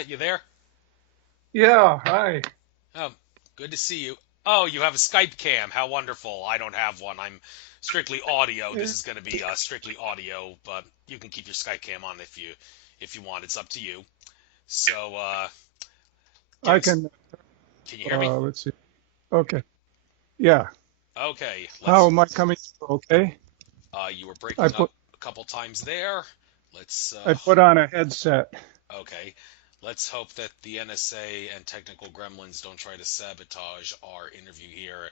You there? Yeah, hi. Oh, good to see you. Oh, you have a Skype cam. How wonderful. I don't have one. I'm strictly audio. This Eh, is going to be strictly audio, but you can keep your Skype cam on if you want. It's up to you. So, I getting can, can you hear me? let's see. Okay. Yeah. Okay, How let's am I coming through? Okay. you were I breaking up put a couple times there. Let's I put on a headset. okay. Let's hope that the NSA and technical gremlins don't try to sabotage our interview here.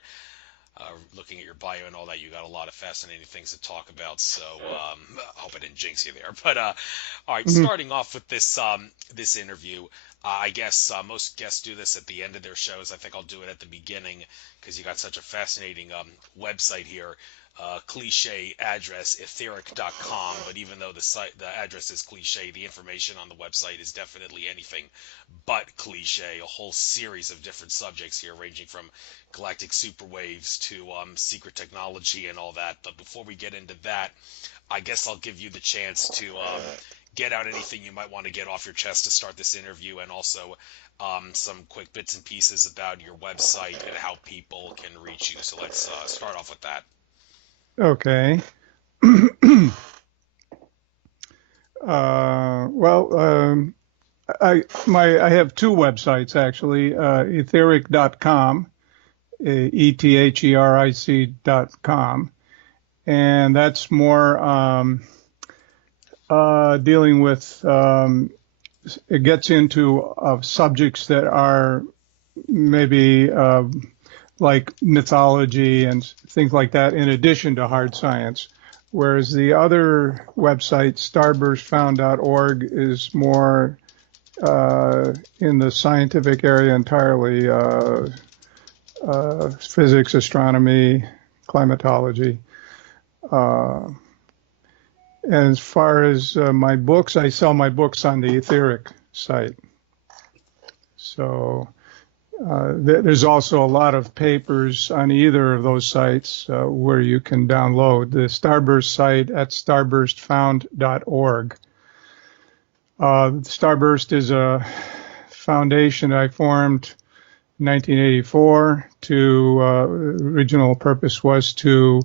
Looking at your bio and all that, you got a lot of fascinating things to talk about. So I hope I didn't jinx you there. But all right, Mhm. starting off with this interview, I guess most guests do this at the end of their shows. I think I'll do it at the beginning because you got such a fascinating website here. Cliche address etheric.com, but even though the address is cliche, the information on the website is definitely anything but cliche. A whole series of different subjects here, ranging from galactic superwaves to secret technology and all that. But before we get into that, I guess I'll give you the chance to get out anything you might want to get off your chest to start this interview, and also some quick bits and pieces about your website and how people can reach you. So let's start off with that. Okay. Well, I have two websites actually. Etheric.com, etheric.com, and that's more dealing with. It gets into subjects that are maybe like mythology and things like that, in addition to hard science. Whereas the other website, starburstfound.org, is more in the scientific area entirely, physics, astronomy, climatology. Uh, and as far as my books, I sell my books on the Etheric site. So there's also a lot of papers on either of those sites where you can download. The Starburst site at starburstfound.org. Starburst is a foundation I formed in 1984 to original purpose was to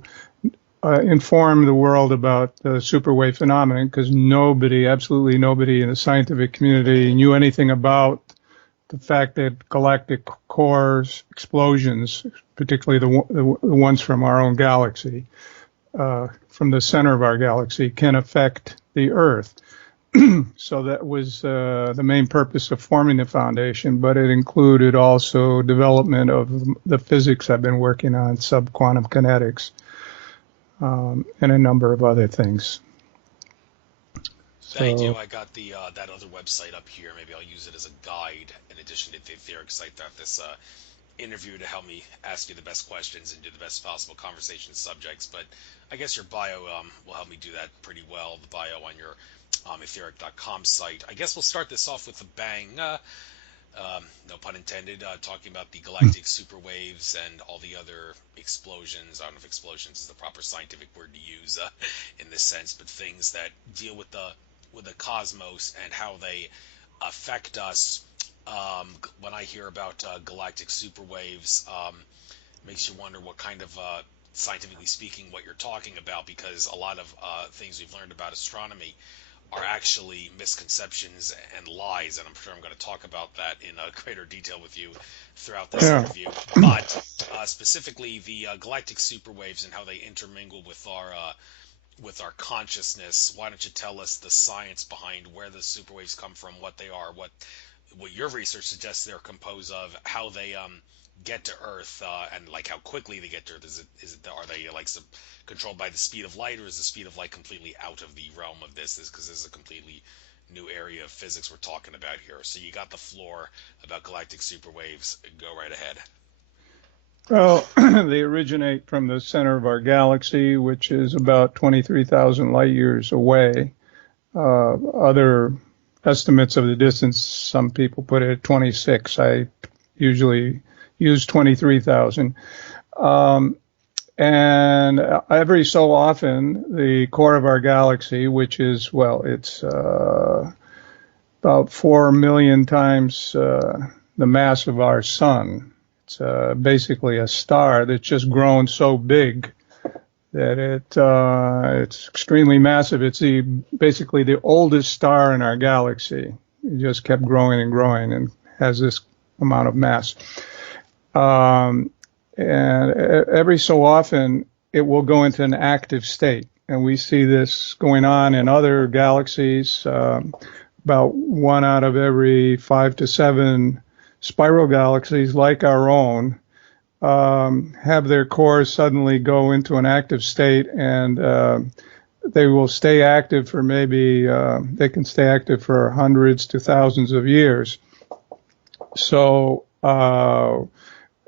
inform the world about the superwave phenomenon, because absolutely nobody in the scientific community knew anything about the fact that galactic cores explosions, particularly the ones from our own galaxy, from the center of our galaxy, can affect the Earth. So that was the main purpose of forming the foundation, but it included also development of the physics I've been working on, subquantum kinetics, and a number of other things. Thank you. So, I got the that other website up here. Maybe I'll use it as a guide in addition to the etheric site throughout this interview to help me ask you the best questions and do the best possible conversation subjects. But I guess your bio will help me do that pretty well. The bio on your etheric.com site. I guess we'll start this off with a bang. No pun intended. Talking about the galactic superwaves and all the other explosions. I don't know if explosions is the proper scientific word to use in this sense, but things that deal with the cosmos and how they affect us. When I hear about galactic superwaves, makes you wonder what kind of scientifically speaking what you're talking about, because a lot of things we've learned about astronomy are actually misconceptions and lies, and I'm sure I'm going to talk about that in greater detail with you throughout this yeah. interview. But specifically, the galactic superwaves and how they intermingle with our consciousness. Why don't you tell us the science behind where the superwaves come from, what they are, what your research suggests they're composed of, how they get to Earth, and like how quickly they get to Earth. Are they like controlled by the speed of light, or is the speed of light completely out of the realm of this? Because this is a completely new area of physics we're talking about here. So you got the floor about galactic superwaves. Go right ahead. Well, they originate from the center of our galaxy, which is about 23,000 light years away. Other estimates of the distance, some people put it at 26. I usually use 23,000. And every so often, the core of our galaxy, which is, well, it's about 4 million times the mass of our sun. It's basically a star that's just grown so big that it's extremely massive. It's basically the oldest star in our galaxy. It just kept growing and growing and has this amount of mass. And every so often, it will go into an active state. And we see this going on in other galaxies. About 1 out of every 5 to 7 spiral galaxies like our own have their cores suddenly go into an active state, and they will stay active for they can stay active for hundreds to thousands of years. So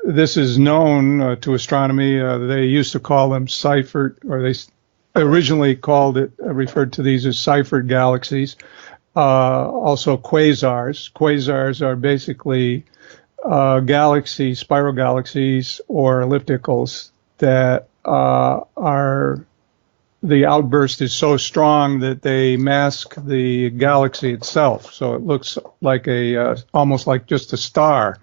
this is known to astronomy. They used to call them Seifert, or they originally referred to these as Seifert galaxies. Also quasars. Quasars are basically spiral galaxies or ellipticals that the outburst is so strong that they mask the galaxy itself. So it looks like almost like just a star.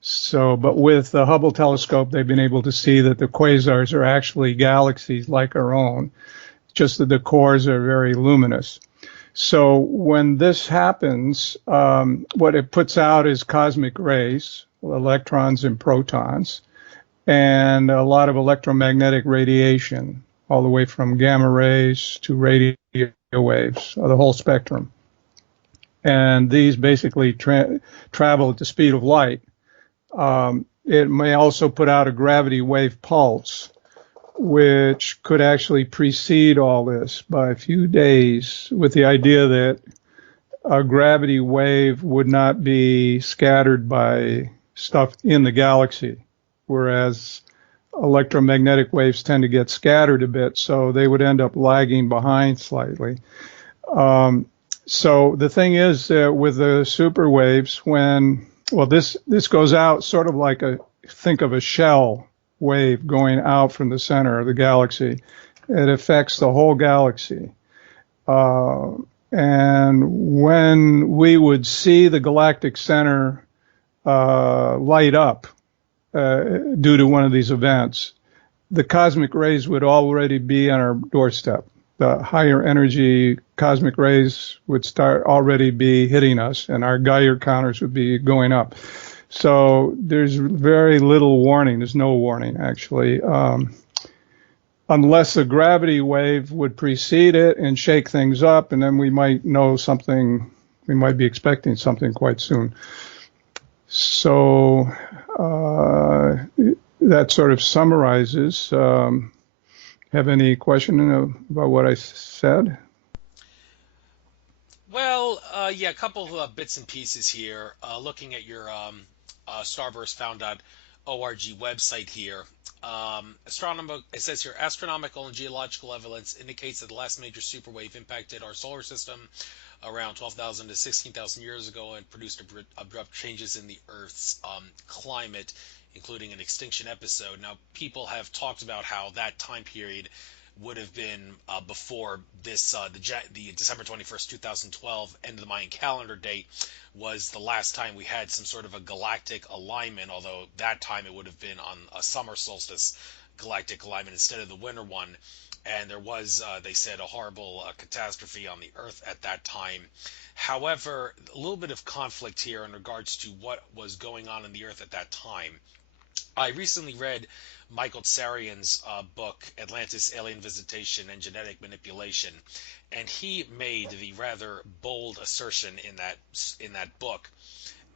So, but with the Hubble telescope, they've been able to see that the quasars are actually galaxies like our own, just that the cores are very luminous. So when this happens, what it puts out is cosmic rays, electrons and protons, and a lot of electromagnetic radiation, all the way from gamma rays to radio waves, the whole spectrum. And these basically travel at the speed of light. It may also put out a gravity wave pulse, which could actually precede all this by a few days, with the idea that a gravity wave would not be scattered by stuff in the galaxy, whereas electromagnetic waves tend to get scattered a bit, so they would end up lagging behind slightly. So the thing is, with the super waves, this goes out sort of like think of a shell wave going out from the center of the galaxy. It affects the whole galaxy. And when we would see the galactic center light up due to one of these events, the cosmic rays would already be on our doorstep. The higher energy cosmic rays would already be hitting us, and our Geiger counters would be going up. So there's very little warning. There's no warning, actually, unless a gravity wave would precede it and shake things up, and then we might know something. We might be expecting something quite soon. So that sort of summarizes. Have any question about what I said? Well, yeah, a couple of bits and pieces here. Looking at your starburstfound.org website here. It says here, astronomical and geological evidence indicates that the last major superwave impacted our solar system around 12,000 to 16,000 years ago and produced abrupt changes in the Earth's climate, including an extinction episode. Now, people have talked about how that time period would have been before this, the December 21st, 2012, end of the Mayan calendar date, was the last time we had some sort of a galactic alignment, although that time it would have been on a summer solstice galactic alignment instead of the winter one. And there was, they said, a horrible catastrophe on the Earth at that time. However, a little bit of conflict here in regards to what was going on in the Earth at that time. I recently read Michael Tsarian's book, Atlantis, Alien Visitation, and Genetic Manipulation, and he made the rather bold assertion in that book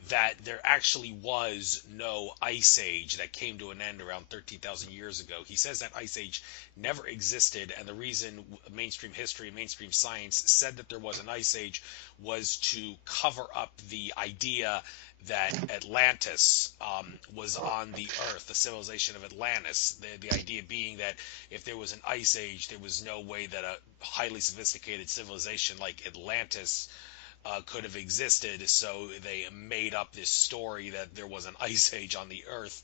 that there actually was no ice age that came to an end around 13,000 years ago. He says that ice age never existed, and the reason mainstream history, mainstream science said that there was an ice age was to cover up the idea that Atlantis was on the Earth, the civilization of Atlantis. The idea being that if there was an ice age, there was no way that a highly sophisticated civilization like Atlantis could have existed. So they made up this story that there was an ice age on the Earth.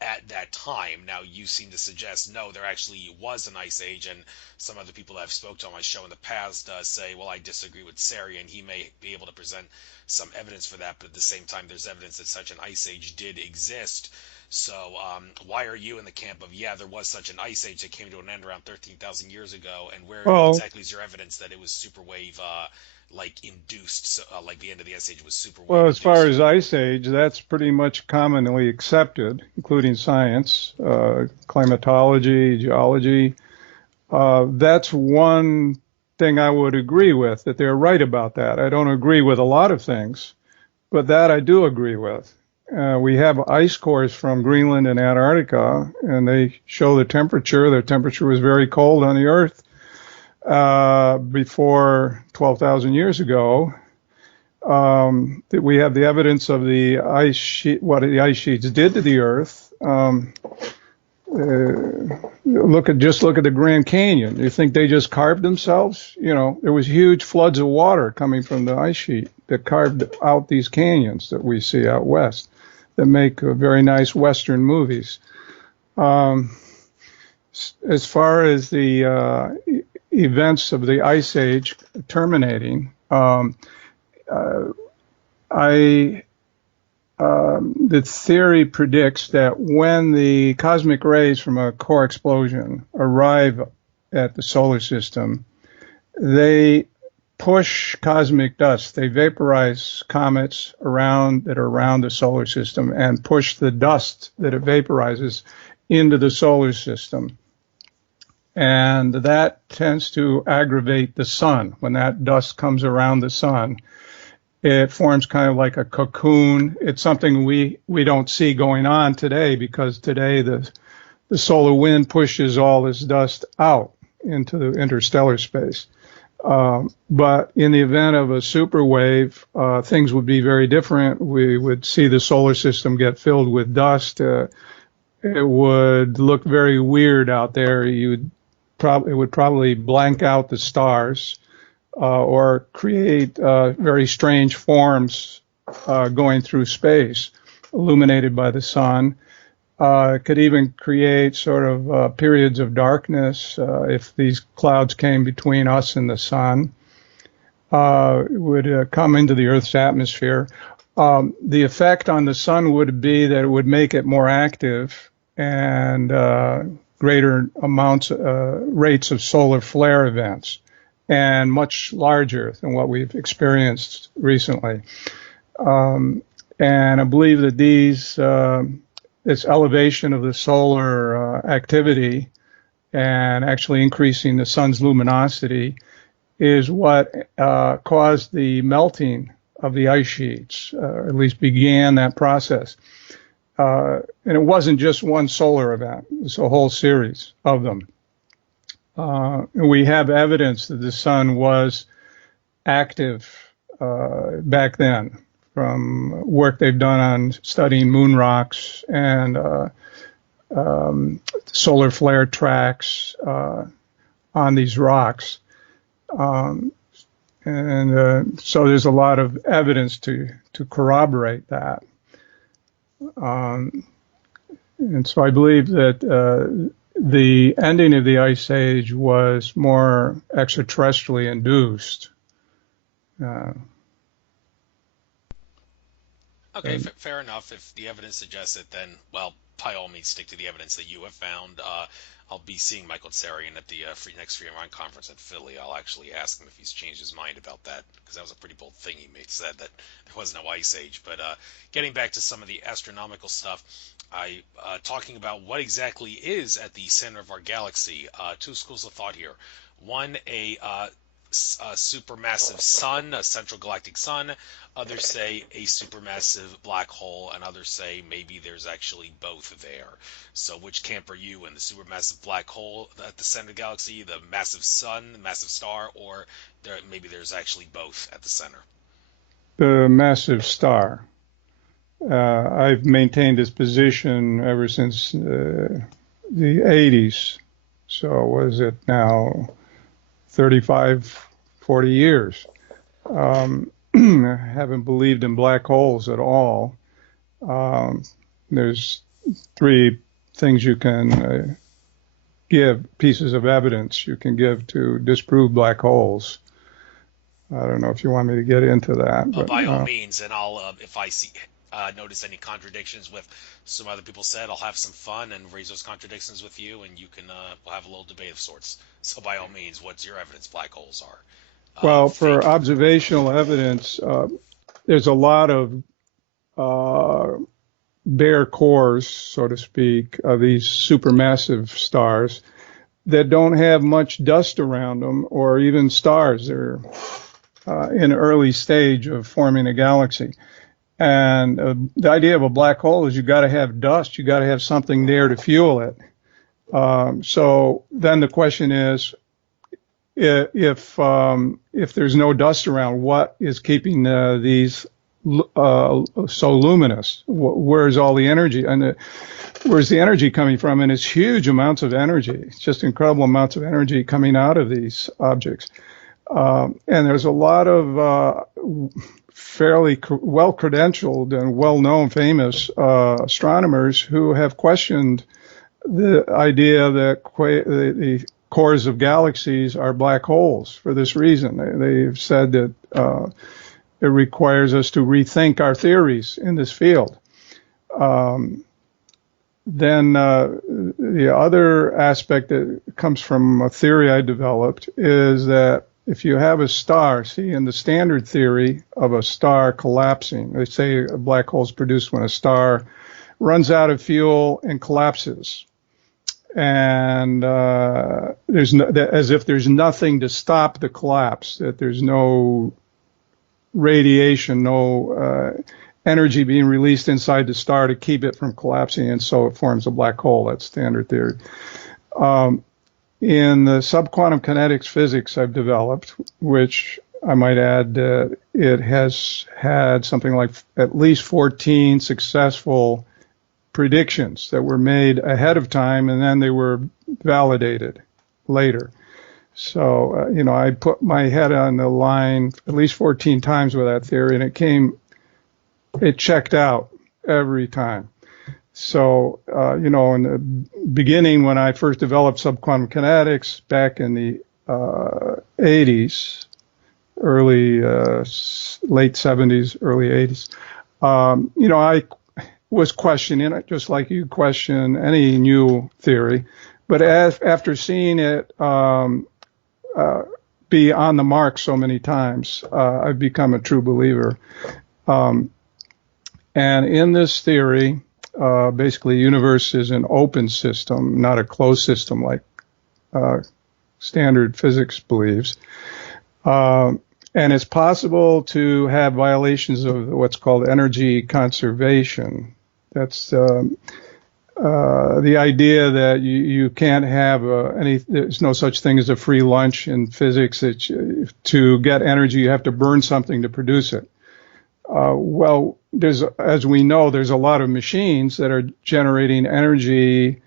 at that time. Now, you seem to suggest no, there actually was an ice age, and some other people that I've spoke to on my show in the past say, well, I disagree with Sari, and he may be able to present some evidence for that, but at the same time, there's evidence that such an ice age did exist. So why are you in the camp of, yeah, there was such an ice age that came to an end around 13,000 years ago, and where Well, exactly is your evidence that it was superwave like induced, so, like the end of the ice age was well, superwave as far induced? as ice age, that's pretty much commonly accepted, including science, climatology, geology. That's one thing I would agree with, that they're right about that. I don't agree with a lot of things, but that I do agree with. We have ice cores from Greenland and Antarctica, and they show the temperature. The temperature was very cold on the Earth before 12,000 years ago. That we have the evidence of the ice sheet, what the ice sheets did to the Earth. Look at the Grand Canyon. You think they just carved themselves? You know, there was huge floods of water coming from the ice sheet that carved out these canyons that we see out west that make very nice Western movies. As far as the events of the Ice Age terminating, I the theory predicts that when the cosmic rays from a core explosion arrive at the solar system, they push cosmic dust. They vaporize comets around that are around the solar system and push the dust that it vaporizes into the solar system. And that tends to aggravate the sun. When that dust comes around the sun, it forms kind of like a cocoon. It's something we don't see going on today, because today the solar wind pushes all this dust out into the interstellar space. But in the event of a superwave, things would be very different. We would see the solar system get filled with dust. It would look very weird out there. It would probably blank out the stars, or create very strange forms going through space, illuminated by the sun. It could even create sort of periods of darkness if these clouds came between us and the sun. It would come into the Earth's atmosphere. The effect on the sun would be that it would make it more active, and greater rates of solar flare events, and much larger than what we've experienced recently. And I believe that this elevation of the solar activity and actually increasing the sun's luminosity is what caused the melting of the ice sheets, or at least began that process. And it wasn't just one solar event, it was a whole series of them. We have evidence that the sun was active back then, from work they've done on studying moon rocks and solar flare tracks on these rocks. So there's a lot of evidence to corroborate that. And so I believe that the ending of the Ice Age was more extraterrestrially induced. Okay, fair enough. If the evidence suggests it, then, well, by all means, stick to the evidence that you have found. I'll be seeing Michael Tsarian at the next Free Mind conference in Philly. I'll actually ask him if he's changed his mind about that, because that was a pretty bold thing he said, that there was no ice age. But getting back to some of the astronomical stuff, talking about what exactly is at the center of our galaxy. Two schools of thought here. One, a supermassive sun, a central galactic sun. Others say a supermassive black hole, and others say maybe there's actually both there. So which camp are you in? The supermassive black hole at the center of the galaxy, the massive sun, the massive star, or maybe there's actually both at the center? The massive star. I've maintained this position ever since the 80s. So was it now 35, 40 years? I haven't believed in black holes at all. There's three things you can give, pieces of evidence you can give to disprove black holes. I don't know if you want me to get into that, but By all means, and I'll if I see notice any contradictions with some other people said, I'll have some fun and raise those contradictions with you, and you can we'll have a little debate of sorts. So by all means, what's your evidence black holes are well, for fake? observational evidence, there's a lot of bare cores, so to speak, of these supermassive stars that don't have much dust around them, or even stars. They're in early stage of forming a galaxy. And the idea of a black hole is you got to have dust, you got to have something there to fuel it. So then the question is, if there's no dust around, what is keeping these so luminous? Where's all the energy? And where's the energy coming from? And it's huge amounts of energy. It's just incredible amounts of energy coming out of these objects. And there's a lot of fairly well-credentialed and well-known famous astronomers who have questioned the idea that the cores of galaxies are black holes for this reason. They've said that it requires us to rethink our theories in this field. Then the other aspect that comes from a theory I developed is that if you have a star, see, in the standard theory of a star collapsing, they say a black hole is produced when a star runs out of fuel and collapses. And as if there's nothing to stop the collapse, that there's no radiation, no energy being released inside the star to keep it from collapsing, and so it forms a black hole. That's standard theory. In the subquantum kinetics physics I've developed, which I might add, it has had something like at least 14 successful predictions that were made ahead of time, and then they were validated later. So, I put my head on the line at least 14 times with that theory, and it checked out every time. So, in the beginning, when I first developed subquantum kinetics back in the 80s, late 70s, early 80s, I was questioning it just like you question any new theory. But after seeing it be on the mark so many times, I've become a true believer. And in this theory, basically, the universe is an open system, not a closed system like standard physics believes. And it's possible to have violations of what's called energy conservation. That's the idea that you can't have there's no such thing as a free lunch in physics. To get energy, you have to burn something to produce it. Well, as we know, there's a lot of machines that are generating energy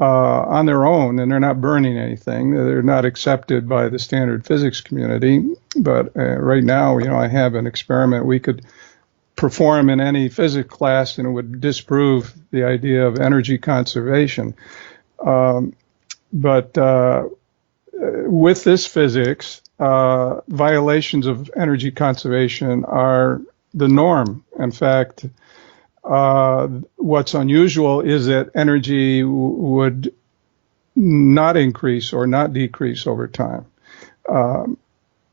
on their own, and they're not burning anything. They're not accepted by the standard physics community. But right now, I have an experiment we could perform in any physics class, and it would disprove the idea of energy conservation. But with this physics, violations of energy conservation are the norm. In fact, what's unusual is that energy would not increase or not decrease over time.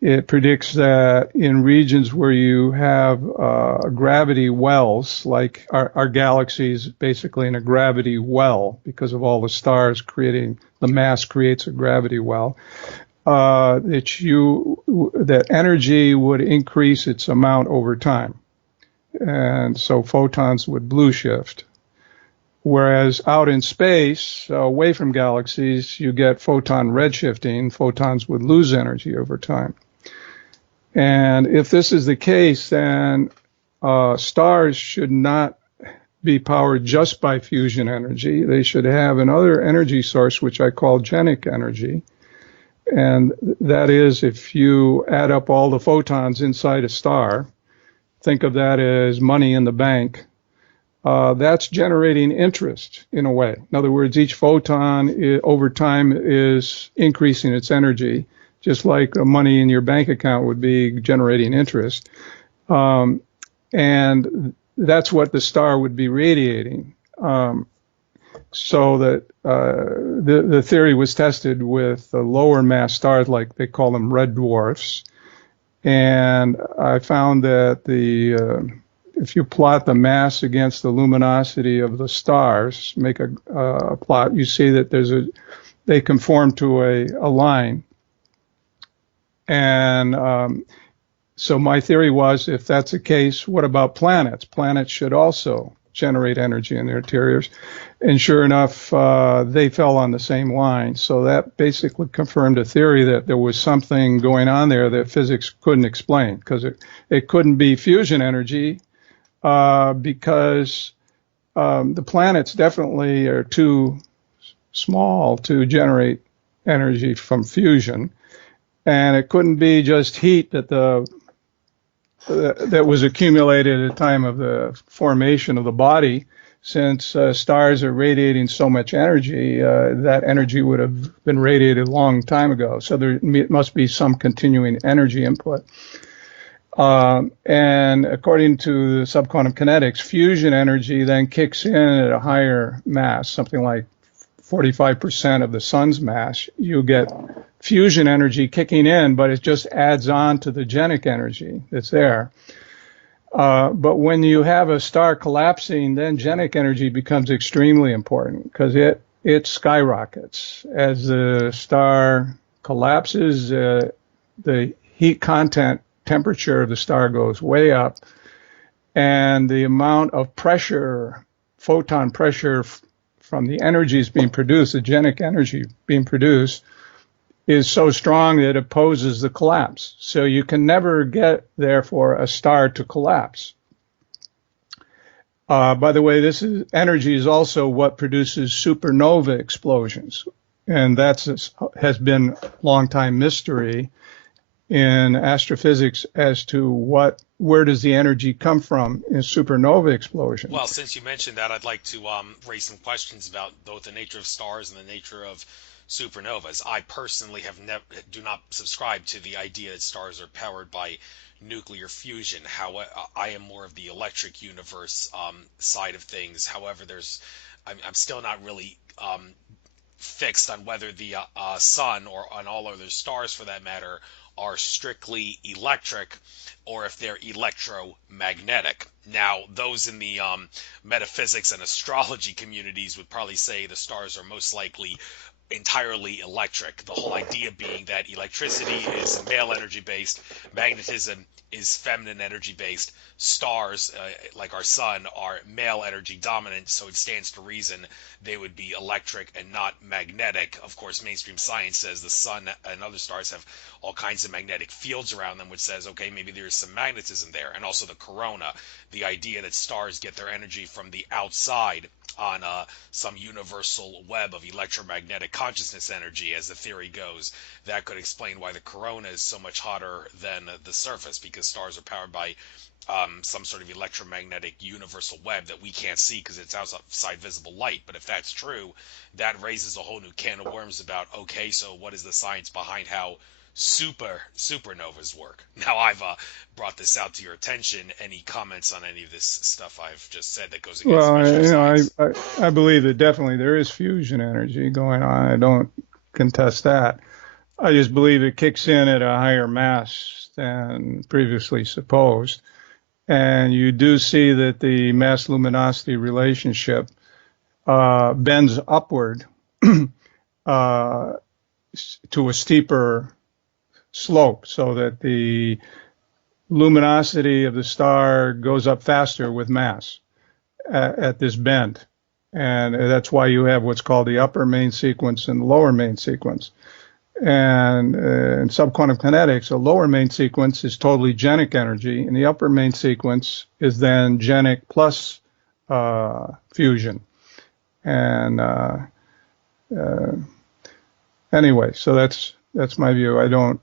It predicts that in regions where you have gravity wells, like our galaxy is basically in a gravity well because of all the stars creating, the mass creates a gravity well, that energy would increase its amount over time. And so photons would blue shift. Whereas out in space, away from galaxies, you get photon redshifting. Photons would lose energy over time. And if this is the case, then stars should not be powered just by fusion energy. They should have another energy source, which I call genic energy. And that is, if you add up all the photons inside a star, think of that as money in the bank. that's generating interest in a way. In other words, each photon over time is increasing its energy, just like money in your bank account would be generating interest. And that's what the star would be radiating. So that the theory was tested with the lower mass stars, like they call them red dwarfs. And I found that if you plot the mass against the luminosity of the stars, make a plot, you see that they conform to a line. And so my theory was, if that's the case, what about planets? Planets should also generate energy in their interiors. And sure enough, they fell on the same line. So that basically confirmed a theory that there was something going on there that physics couldn't explain, because it couldn't be fusion energy, because the planets definitely are too small to generate energy from fusion. And it couldn't be just heat that was accumulated at the time of the formation of the body. Since stars are radiating so much energy, that energy would have been radiated a long time ago. So there must be some continuing energy input. And according to the subquantum kinetics, fusion energy then kicks in at a higher mass, something like 45% of the sun's mass. You get fusion energy kicking in, but it just adds on to the genic energy that's there. But when you have a star collapsing, then genic energy becomes extremely important, because it skyrockets. As the star collapses, the heat content temperature of the star goes way up, and the amount of pressure, photon pressure from the energies being produced, the genic energy being produced, is so strong that it opposes the collapse. So you can never get, therefore, a star to collapse. By the way, energy is also what produces supernova explosions. And that has been a long time mystery in astrophysics as to where does the energy come from in supernova explosions. Well, since you mentioned that, I'd like to raise some questions about both the nature of stars and the nature of supernovas. I personally do not subscribe to the idea that stars are powered by nuclear fusion. How I am more of the electric universe side of things. However, I'm still not really fixed on whether the sun, or on all other stars for that matter, are strictly electric or if they're electromagnetic. Now, those in the metaphysics and astrology communities would probably say the stars are most likely entirely electric. The whole idea being that electricity is male energy based, magnetism is feminine energy based, stars like our sun are male energy dominant, so it stands to reason they would be electric and not magnetic. Of course, mainstream science says the sun and other stars have all kinds of magnetic fields around them, which says, okay, maybe there's some magnetism there. And also the corona, the idea that stars get their energy from the outside on some universal web of electromagnetic consciousness energy, as the theory goes. That could explain why the corona is so much hotter than the surface, because stars are powered by some sort of electromagnetic universal web that we can't see because it's outside visible light. But if that's true, that raises a whole new can of worms about, okay, so what is the science behind how supernovas work? Now I've brought this out to your attention. Any comments on any of this stuff I've just said that goes against science? I believe that definitely there is fusion energy going on. I don't contest that. I just believe it kicks in at a higher mass than previously supposed. And you do see that the mass luminosity relationship bends upward to a steeper slope, so that the luminosity of the star goes up faster with mass at this bend. And that's why you have what's called the upper main sequence and the lower main sequence. And in subquantum kinetics, a lower main sequence is totally genic energy, and the upper main sequence is then genic plus fusion. And anyway, so that's my view. I don't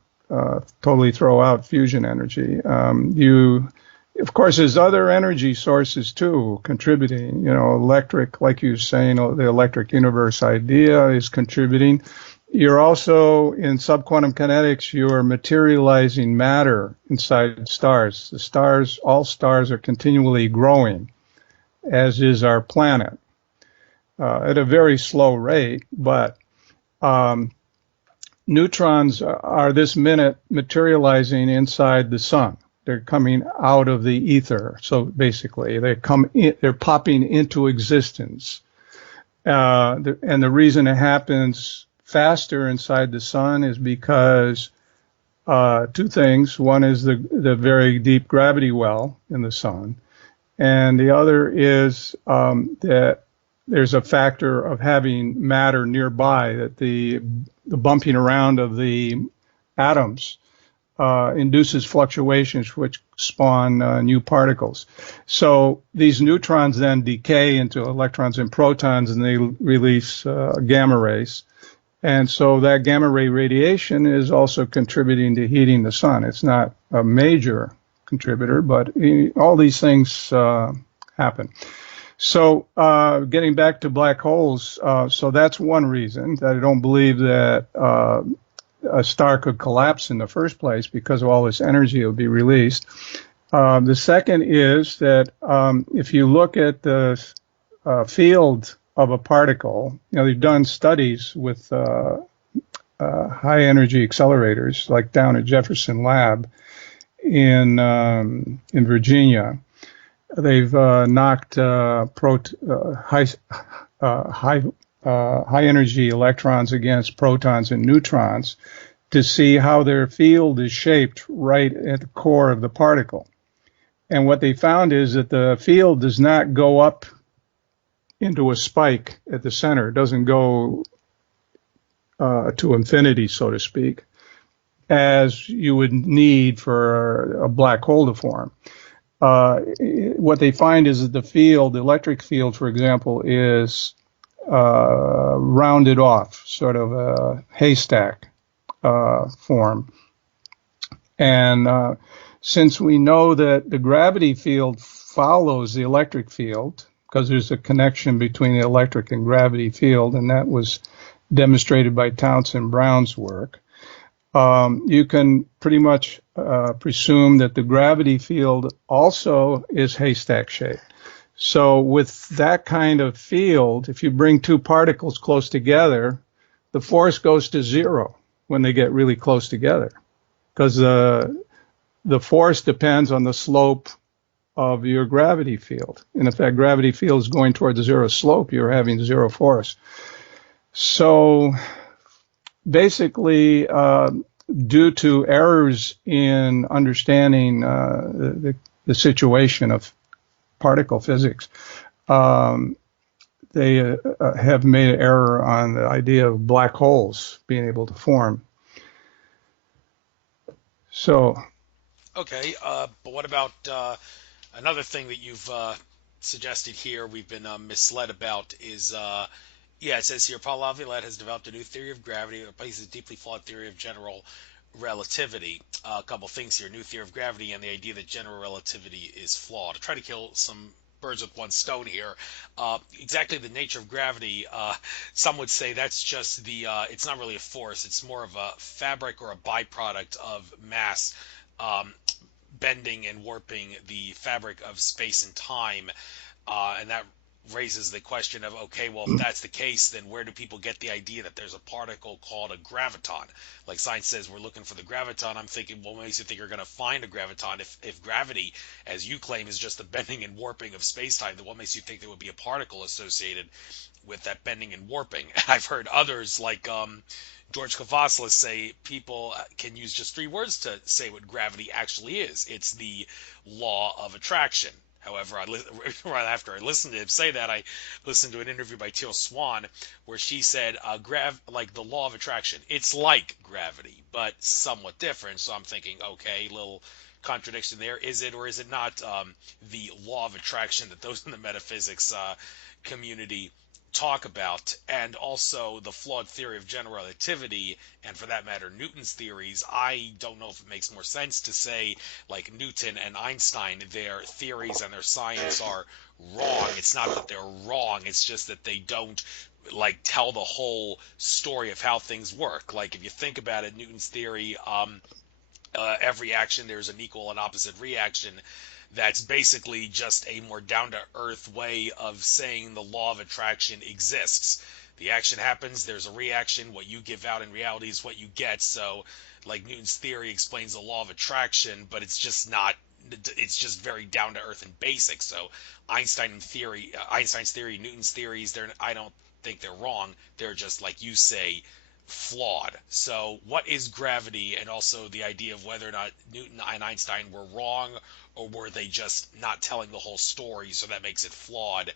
totally throw out fusion energy. of course, there's other energy sources too contributing. Electric, like you were saying, the electric universe idea is contributing. You're also in subquantum kinetics, you're materializing matter inside stars. All stars are continually growing, as is our planet, at a very slow rate. But neutrons are this minute materializing inside the sun. They're coming out of the ether. So basically, they're popping into existence. And the reason it happens faster inside the sun is because two things. One is the very deep gravity well in the sun, and the other is that there's a factor of having matter nearby, that the bumping around of the atoms induces fluctuations which spawn new particles. So these neutrons then decay into electrons and protons, and they release gamma rays. And so that gamma ray radiation is also contributing to heating the sun. It's not a major contributor, but all these things happen. So getting back to black holes, so that's one reason that I don't believe that a star could collapse in the first place, because of all this energy that will be released. The second is that if you look at the field of a particle, they've done studies with high energy accelerators, like down at Jefferson Lab in Virginia. They've knocked high energy electrons against protons and neutrons to see how their field is shaped right at the core of the particle. And what they found is that the field does not go up into a spike at the center. It doesn't go to infinity, so to speak, as you would need for a black hole to form. What they find is that the electric field, for example, is rounded off, sort of a haystack form. And since we know that the gravity field follows the electric field, because there's a connection between the electric and gravity field, and that was demonstrated by Townsend Brown's work, you can pretty much presume that the gravity field also is haystack shaped. So with that kind of field, if you bring two particles close together, the force goes to zero when they get really close together, because the force depends on the slope of your gravity field. And if that gravity field is going toward the zero slope, you're having zero force. So basically, due to errors in understanding the situation of particle physics, they have made an error on the idea of black holes being able to form. So, okay, but what about another thing that you've suggested here? We've been misled about is. Yeah, it says here, Paul Laviolette has developed a new theory of gravity that replaces a deeply flawed theory of general relativity. A couple things here. New theory of gravity and the idea that general relativity is flawed. To try to kill some birds with one stone here. Exactly the nature of gravity, some would say that's just it's not really a force. It's more of a fabric or a byproduct of mass bending and warping the fabric of space and time. And that raises the question of, okay, well, if that's the case, then where do people get the idea that there's a particle called a graviton? Like science says we're looking for the graviton. I'm thinking, well, what makes you think you're going to find a graviton? If gravity, as you claim, is just the bending and warping of space-time, then what makes you think there would be a particle associated with that bending and warping? I've heard others, like George Kavassilas, say people can use just three words to say what gravity actually is. It's the law of attraction. However, right after I listened to him say that, I listened to an interview by Teal Swan where she said, like the law of attraction, it's like gravity, but somewhat different. So I'm thinking, okay, little contradiction there. Is it or is it not the law of attraction that those in the metaphysics community talk about, and also the flawed theory of general relativity, and for that matter, Newton's theories. I don't know if it makes more sense to say, like Newton and Einstein, their theories and their science are wrong. It's not that they're wrong, it's just that they don't like tell the whole story of how things work. Like if you think about it, Newton's theory, every action there's an equal and opposite reaction. That's basically just a more down to earth way of saying the law of attraction exists. The action happens, there's a reaction. What you give out in reality is what you get. So, like Newton's theory explains the law of attraction, but it's just not. It's just very down to earth and basic. So, Einstein's theory, Newton's theories, I don't think they're wrong. They're just like you say, flawed. So, what is gravity, and also the idea of whether or not Newton and Einstein were wrong, or were they just not telling the whole story, so that makes it flawed?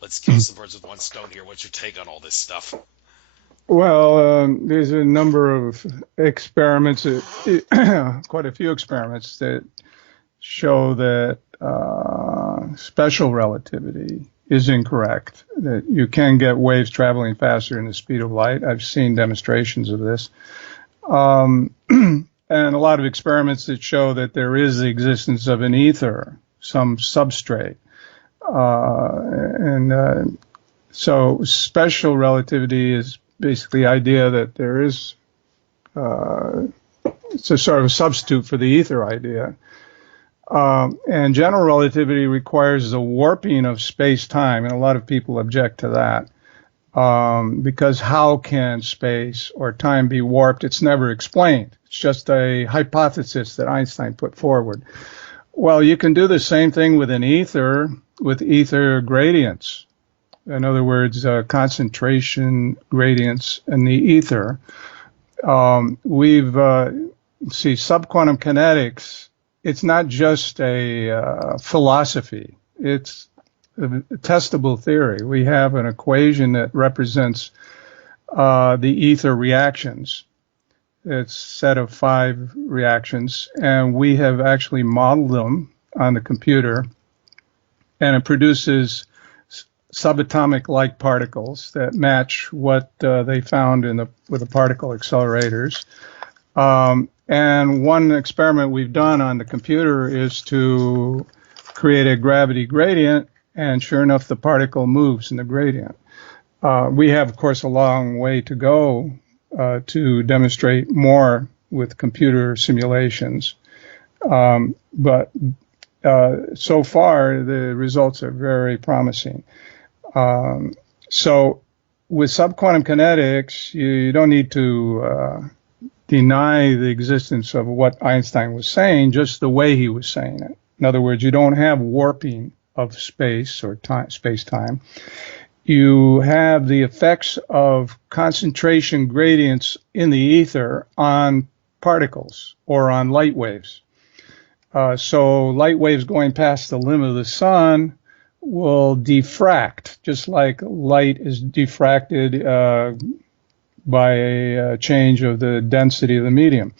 Let's kill some birds with one stone here. What's your take on all this stuff? Well, there's a number of experiments, quite a few experiments that show that special relativity is incorrect, that you can get waves traveling faster than the speed of light. I've seen demonstrations of this. And a lot of experiments that show that there is the existence of an ether, some substrate. So special relativity is basically the idea that there is, it's a sort of a substitute for the ether idea. And general relativity requires the warping of space-time, and a lot of people object to that. Because how can space or time be warped? It's never explained. It's just a hypothesis that Einstein put forward. Well, you can do the same thing with an ether, with ether gradients. In other words, concentration gradients in the ether. Subquantum kinetics, it's not just a philosophy. It's a testable theory. We have an equation that represents the ether reactions. It's a set of 5 reactions, and we have actually modeled them on the computer, and it produces subatomic-like particles that match what they found with the particle accelerators. And one experiment we've done on the computer is to create a gravity gradient, and sure enough, the particle moves in the gradient. We have, of course, a long way to go to demonstrate more with computer simulations. But so far, the results are very promising. So with subquantum kinetics, you don't need to deny the existence of what Einstein was saying, just the way he was saying it. In other words, you don't have warping of space or time, space-time. You have the effects of concentration gradients in the ether on particles or on light waves. So light waves going past the limb of the sun will diffract, just like light is diffracted by a change of the density of the medium.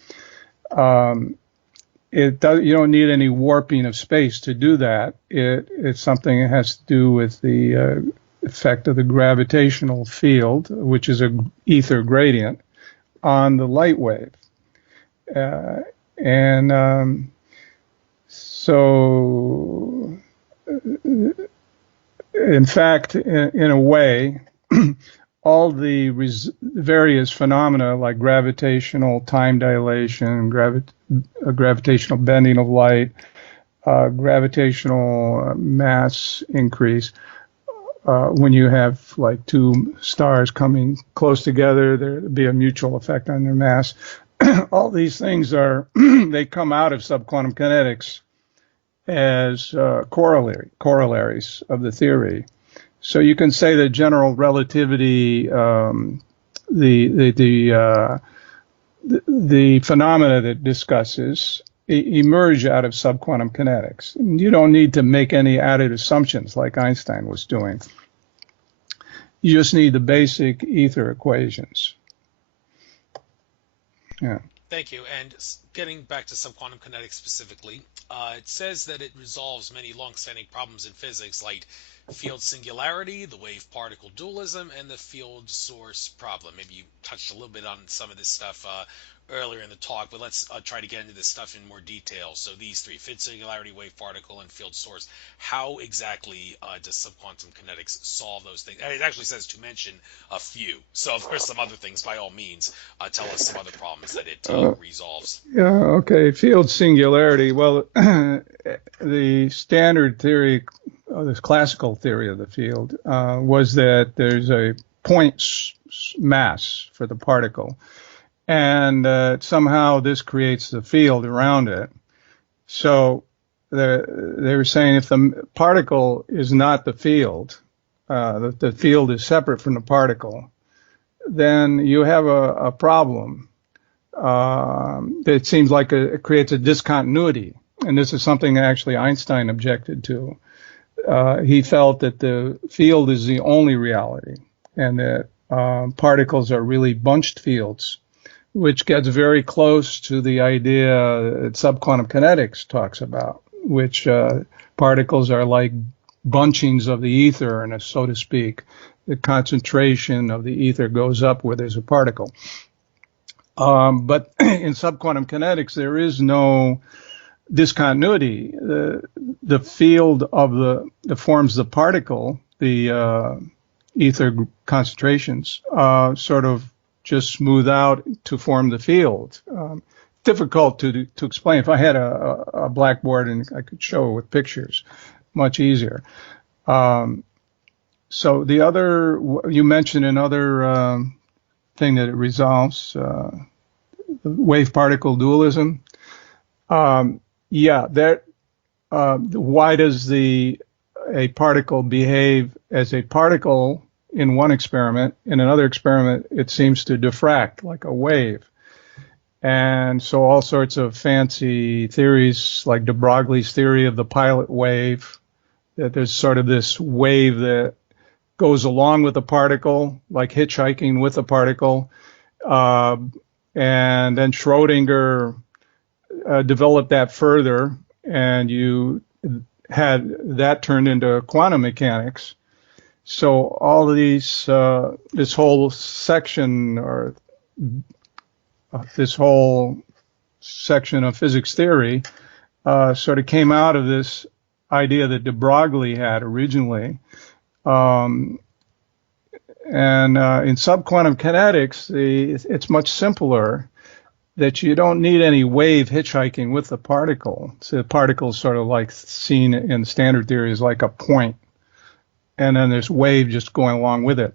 You don't need any warping of space to do that. It's something that has to do with the effect of the gravitational field, which is an ether gradient, on the light wave. So, in fact, in a way, all the various phenomena like gravitational time dilation, gravitational bending of light, gravitational mass increase, when you have like 2 stars coming close together, there'd be a mutual effect on their mass. All these things they come out of subquantum kinetics as corollaries of the theory. So you can say that general relativity, the phenomena that it discusses, emerge out of subquantum kinetics. You don't need to make any added assumptions like Einstein was doing. You just need the basic ether equations. Yeah. Thank you. And getting back to subquantum kinetics specifically, it says that it resolves many long-standing problems in physics, like field singularity, the wave-particle dualism, and the field source problem. Maybe you touched a little bit on some of this stuff earlier in the talk, but let's try to get into this stuff in more detail. So these three: field singularity, wave-particle, and field source. How exactly does subquantum kinetics solve those things? And it actually says to mention a few. So of course, some other things, by all means, tell us some other problems that it resolves. Yeah, okay. Field singularity. Well, the standard theory, this classical theory of the field, was that there's a point mass for the particle, and somehow this creates the field around it. So they were saying if the particle is not the field, the field is separate from the particle, then you have a problem. It seems like it creates a discontinuity. And this is something actually Einstein objected to. He felt that the field is the only reality and that particles are really bunched fields, which gets very close to the idea that subquantum kinetics talks about, which particles are like bunchings of the ether, and so to speak. The concentration of the ether goes up where there's a particle. But in subquantum kinetics, there is no discontinuity. The field of that forms the particle, the ether concentrations, sort of just smooth out to form the field. Difficult to explain. If I had a blackboard and I could show it with pictures, much easier. So the other, you mentioned another thing that it resolves, wave-particle dualism. Yeah, that. Why does a particle behave as a particle in one experiment? In another experiment, it seems to diffract like a wave. And so all sorts of fancy theories, like de Broglie's theory of the pilot wave, that there's sort of this wave that goes along with the particle, like hitchhiking with the particle. And then Schrodinger developed that further, and you had that turned into quantum mechanics. So all of these, this whole section, or this whole section of physics theory, sort of came out of this idea that de Broglie had originally. And in subquantum kinetics, it's much simpler, that you don't need any wave hitchhiking with the particle. So the particle is sort of like seen in standard theory as like a point, and then there's wave just going along with it.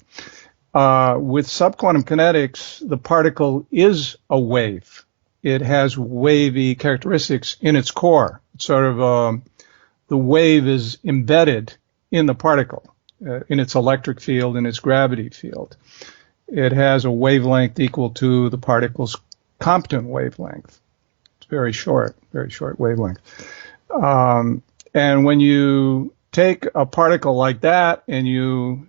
With subquantum kinetics, the particle is a wave. It has wavy characteristics in its core. It's sort of the wave is embedded in the particle, in its electric field, in its gravity field. It has a wavelength equal to the particle's Compton wavelength. It's very short wavelength. And when you take a particle like that and you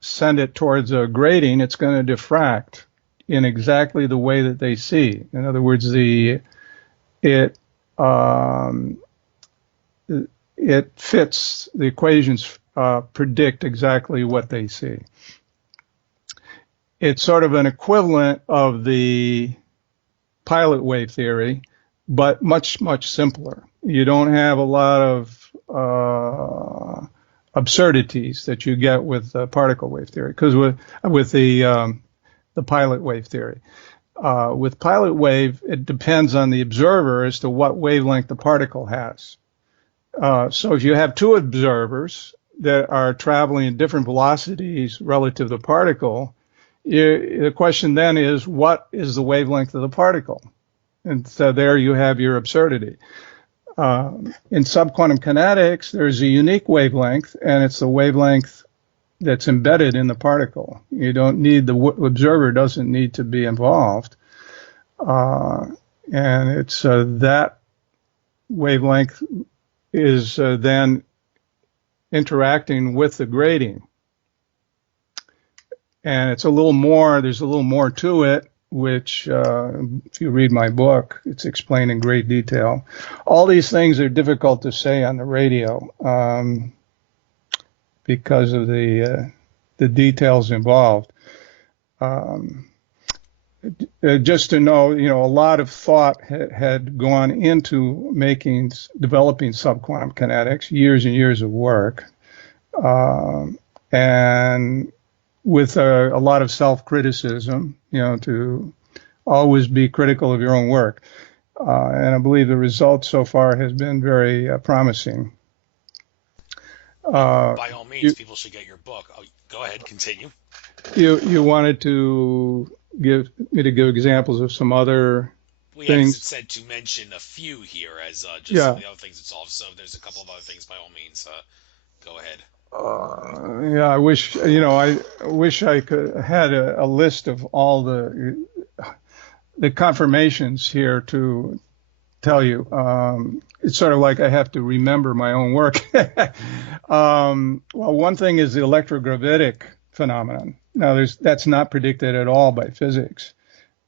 send it towards a grating, it's going to diffract in exactly the way that they see. In other words, it fits, the equations predict exactly what they see. It's sort of an equivalent of the pilot wave theory, but much, much simpler. You don't have a lot of absurdities that you get with particle wave theory, because with the pilot wave theory. With pilot wave, it depends on the observer as to what wavelength the particle has. So if you have two observers that are traveling at different velocities relative to the particle, the question then is, what is the wavelength of the particle? And so there you have your absurdity. In subquantum kinetics, there's a unique wavelength, and it's the wavelength that's embedded in the particle. You don't need, the observer doesn't need to be involved. And it's that wavelength is then interacting with the grating. And it's a little more, there's a little more to it. which, if you read my book, it's explained in great detail. All these things are difficult to say on the radio because of the details involved. Um, just to know, a lot of thought had gone into developing subquantum kinetics, years and years of work, and with a lot of self-criticism, to always be critical of your own work. And I believe the results so far has been very promising. By all means, people should get your book. Oh, go ahead, continue. You wanted to give examples of some other Well, yeah, because it things? said to mention a few here as just some Yeah. of the other things it solves. So if there's a couple of other things, by all means, go ahead. Yeah, I wish I could had a list of all the confirmations here to tell you. It's sort of like I have to remember my own work. Well, one thing is the electrogravitic phenomenon. Now, that's not predicted at all by physics.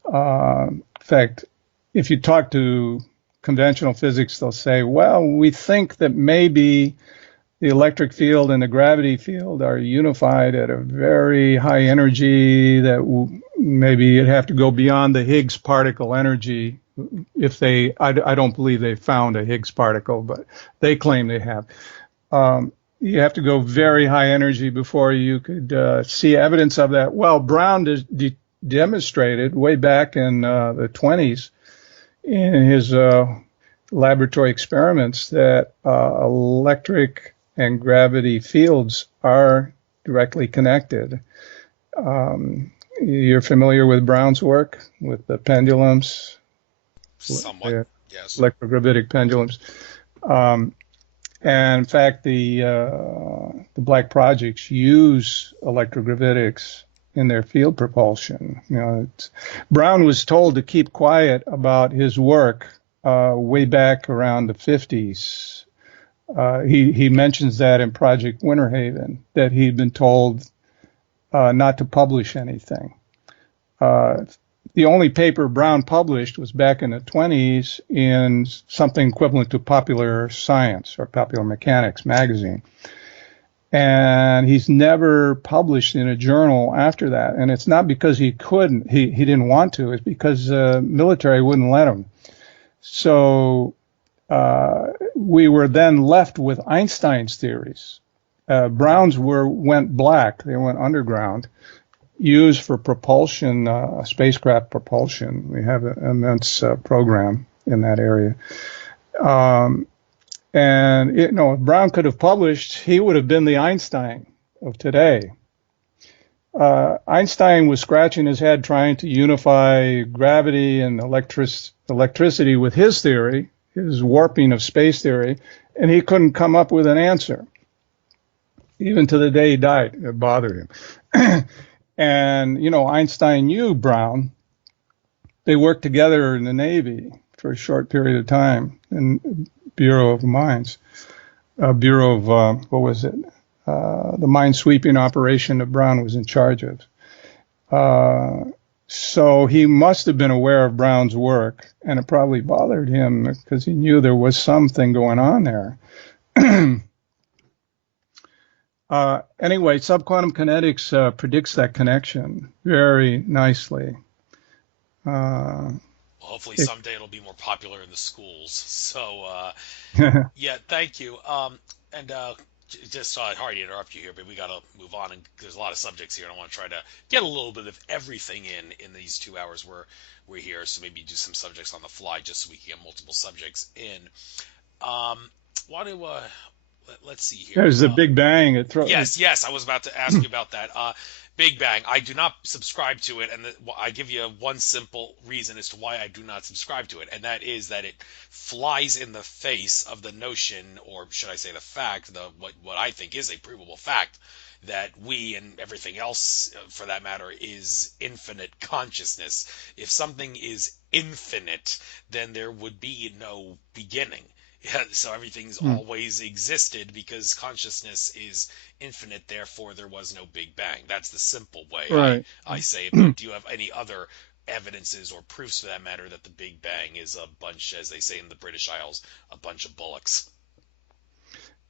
In fact, if you talk to conventional physics, they'll say, well, we think that maybe the electric field and the gravity field are unified at a very high energy that maybe it'd have to go beyond the Higgs particle energy I don't believe they found a Higgs particle, but they claim they have. You have to go very high energy before you could see evidence of that. Well, Brown demonstrated way back in the 20s in his laboratory experiments that electric and gravity fields are directly connected. You're familiar with Brown's work with the pendulums, Somewhat, yes. electrogravitic pendulums. And in fact, the Black projects use electrogravitics in their field propulsion. Brown was told to keep quiet about his work way back around the 50s. He mentions that in Project Winter Haven, that he'd been told not to publish anything. The only paper Brown published was back in the 20s in something equivalent to Popular Science or Popular Mechanics magazine. And he's never published in a journal after that. And it's not because he couldn't, he didn't want to, it's because the military wouldn't let him. So we were then left with Einstein's theories. Brown's went black, they went underground, used for propulsion, spacecraft propulsion. We have an immense program in that area. And if Brown could have published, he would have been the Einstein of today. Einstein was scratching his head trying to unify gravity and electricity with his theory, his warping of space theory, and he couldn't come up with an answer. Even to the day he died, it bothered him. And, Einstein knew Brown. They worked together in the Navy for a short period of time in Bureau of Mines, Bureau of, what was it? The mine sweeping operation that Brown was in charge of. So he must have been aware of Brown's work, and it probably bothered him because he knew there was something going on there. Anyway, subquantum kinetics predicts that connection very nicely. Well, hopefully someday it'll be more popular in the schools. So, yeah, thank you. And just sorry to interrupt you here, but we got to move on, and there's a lot of subjects here, and I want to try to get a little bit of everything in these 2 hours we're here. So maybe do some subjects on the fly, just so we can get multiple subjects in. Let's see here. There's the Big Bang. Yes, I was about to ask you about that. Big Bang. I do not subscribe to it, and I give you one simple reason as to why I do not subscribe to it, and that is that it flies in the face of the notion, or should I say the fact, what I think is a provable fact, that we and everything else, for that matter, is infinite consciousness. If something is infinite, then there would be no beginning. Yeah, so everything's always existed because consciousness is infinite, therefore there was no Big Bang. That's the simple way Right. I say it. But do you have any other evidences or proofs for that matter that the Big Bang is a bunch, as they say in the British Isles, a bunch of bullocks?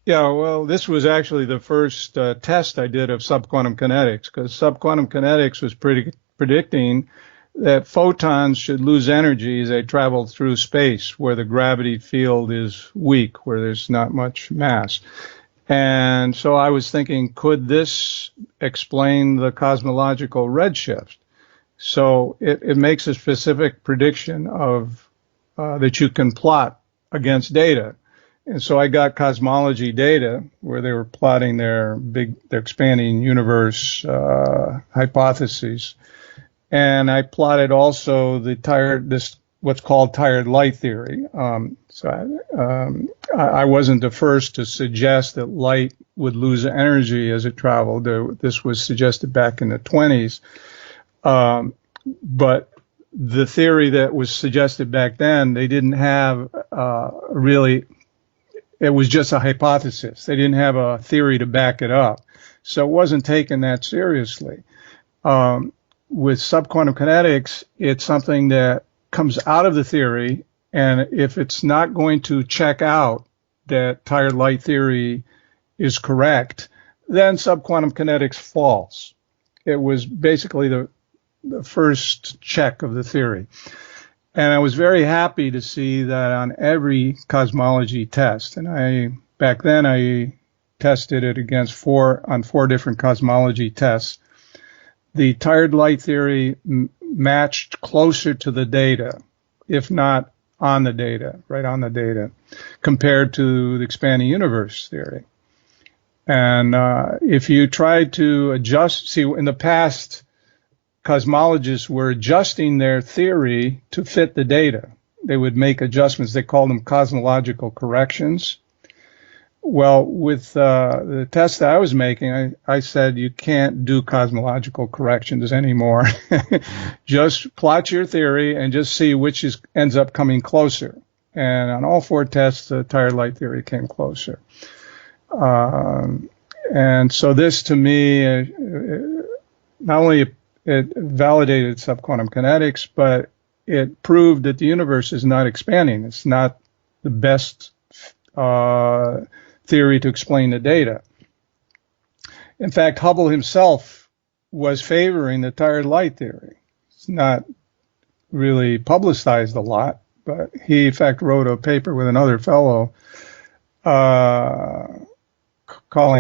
Yeah, well, this was actually the first test I did of subquantum kinetics, because subquantum kinetics was predicting that photons should lose energy as they travel through space where the gravity field is weak, where there's not much mass. And so I was thinking, could this explain the cosmological redshift? So it makes a specific prediction of that you can plot against data. And so I got cosmology data where they were plotting their expanding universe hypotheses. And I plotted also what's called tired light theory. I wasn't the first to suggest that light would lose energy as it traveled. This was suggested back in the 20s. But the theory that was suggested back then, they didn't have really, it was just a hypothesis. They didn't have a theory to back it up. So it wasn't taken that seriously. With subquantum kinetics, it's something that comes out of the theory, and if it's not going to check out that tired light theory is correct, then subquantum kinetics falls. It was basically the first check of the theory. And I was very happy to see that on every cosmology test, and back then I tested it against four different cosmology tests, the tired light theory matched closer to the data, if not on the data, right on the data, compared to the expanding universe theory. And if you try to adjust, in the past, cosmologists were adjusting their theory to fit the data. They would make adjustments. They called them cosmological corrections. Well, with the test that I was making, I said you can't do cosmological corrections anymore. Just plot your theory and just see which ends up coming closer. And on all four tests, the tired light theory came closer. And so this, to me, not only it validated subquantum kinetics, but it proved that the universe is not expanding. It's not the best theory to explain the data. In fact, Hubble himself was favoring the tired light theory. It's not really publicized a lot, but he, in fact, wrote a paper with another fellow calling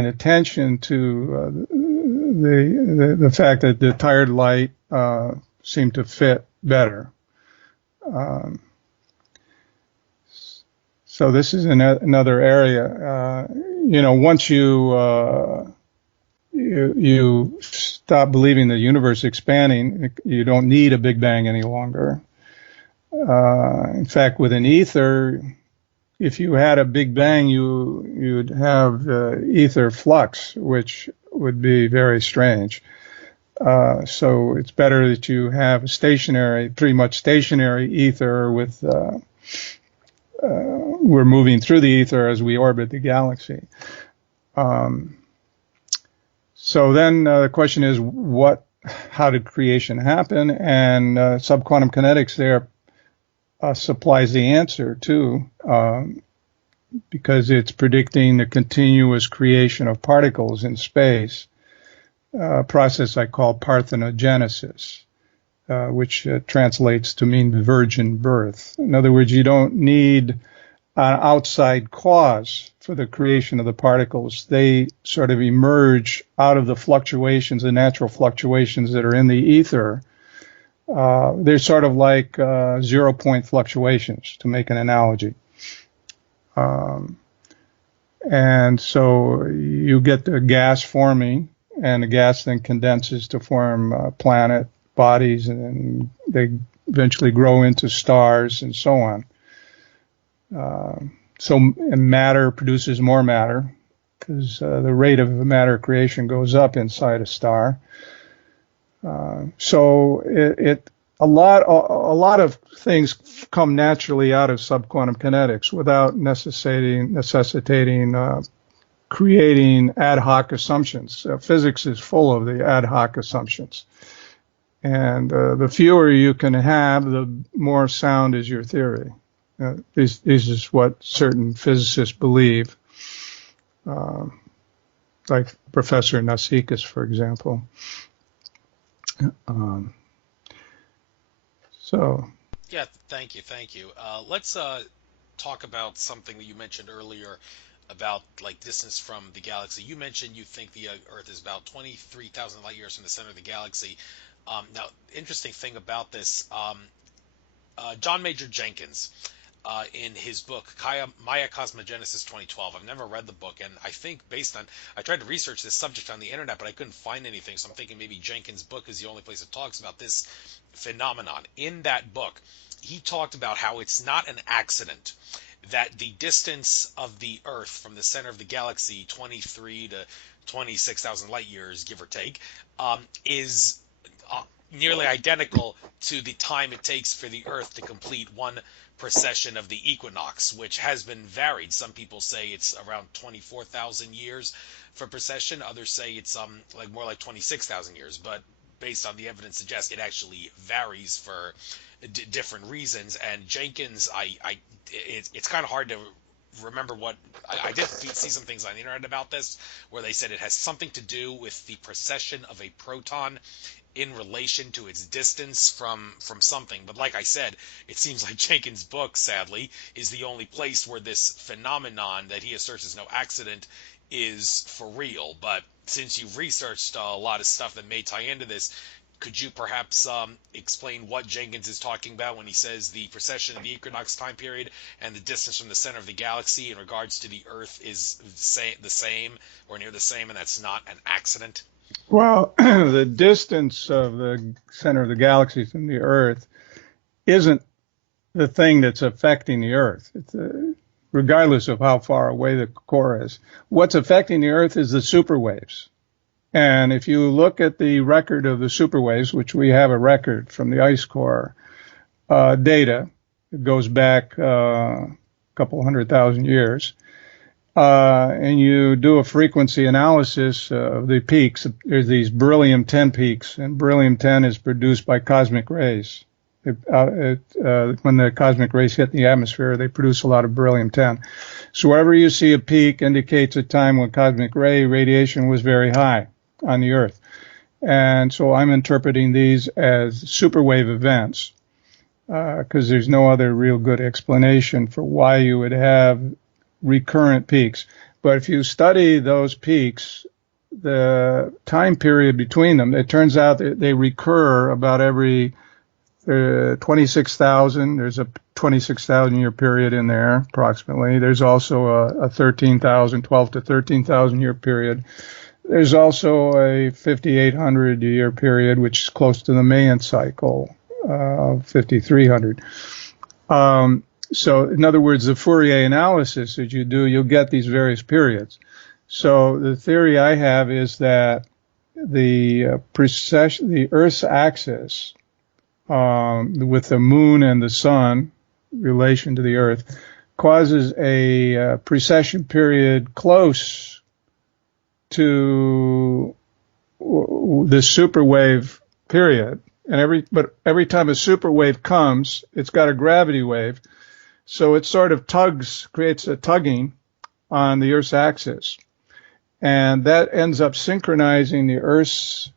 attention to the fact that the tired light seemed to fit better. So this is another area. Once you stop believing the universe is expanding, you don't need a Big Bang any longer. In fact, with an ether, if you had a Big Bang, you'd have ether flux, which would be very strange. So it's better that you have a pretty much stationary ether with we're moving through the ether as we orbit the galaxy. So then the question is, how did creation happen? And subquantum kinetics there supplies the answer too, because it's predicting the continuous creation of particles in space, a process I call parthenogenesis. Which translates to mean virgin birth. In other words, you don't need an outside cause for the creation of the particles. They sort of emerge out of the fluctuations, the natural fluctuations that are in the ether. They're sort of like 0-point fluctuations, to make an analogy. And so you get the gas forming, and the gas then condenses to form planet bodies, and they eventually grow into stars and so on. And matter produces more matter because the rate of matter creation goes up inside a star. So a lot of things come naturally out of subquantum kinetics without necessitating creating ad hoc assumptions. Physics is full of the ad hoc assumptions. And the fewer you can have, the more sound is your theory. This is what certain physicists believe, like Professor Nasikis, for example. So. Yeah, thank you. Let's talk about something that you mentioned earlier about like distance from the galaxy. You mentioned you think the Earth is about 23,000 light years from the center of the galaxy. Now, interesting thing about this, John Major Jenkins, in his book Maya Cosmogenesis 2012. I've never read the book, and I think I tried to research this subject on the internet, but I couldn't find anything. So I'm thinking maybe Jenkins' book is the only place that talks about this phenomenon. In that book, he talked about how it's not an accident that the distance of the Earth from the center of the galaxy, 23 to 26,000 light years, give or take, is nearly identical to the time it takes for the Earth to complete one precession of the equinox, which has been varied. Some people say it's around 24,000 years for precession. Others say it's like more like 26,000 years. But based on the evidence suggests it actually varies for different reasons. And Jenkins, it's kind of hard to remember what I did see some things on the internet about this where they said it has something to do with the precession of a proton in relation to its distance from something. But like I said, it seems like Jenkins' book, sadly, is the only place where this phenomenon that he asserts is no accident is for real. But since you've researched a lot of stuff that may tie into this, could you perhaps explain what Jenkins is talking about when he says the precession of the equinox time period and the distance from the center of the galaxy in regards to the Earth is the same or near the same, and that's not an accident? Well, the distance of the center of the galaxy from the Earth isn't the thing that's affecting the Earth. It's, regardless of how far away the core is. What's affecting the Earth is the superwaves. And if you look at the record of the superwaves, which we have a record from the ice core data, it goes back a couple 100,000 years, and you do a frequency analysis of the peaks. There's these beryllium-10 peaks, and beryllium-10 is produced by cosmic rays. When the cosmic rays hit the atmosphere, they produce a lot of beryllium-10. So wherever you see a peak indicates a time when cosmic ray radiation was very high on the Earth. And so I'm interpreting these as superwave events because there's no other real good explanation for why you would have recurrent peaks. But if you study those peaks, the time period between them, it turns out that they recur about every 26,000. There's a 26,000 year period in there, approximately. There's also a 12 to 13,000 year period. There's also a 5,800 year period, which is close to the Mayan cycle, 5,300. So in other words, the Fourier analysis that you do, you'll get these various periods. So the theory I have is that the Earth's axis with the moon and the sun relation to the Earth causes a precession period close to the superwave period. And every time a superwave comes, it's got a gravity wave. So it sort of creates a tugging on the Earth's axis. And that ends up synchronizing the Earth's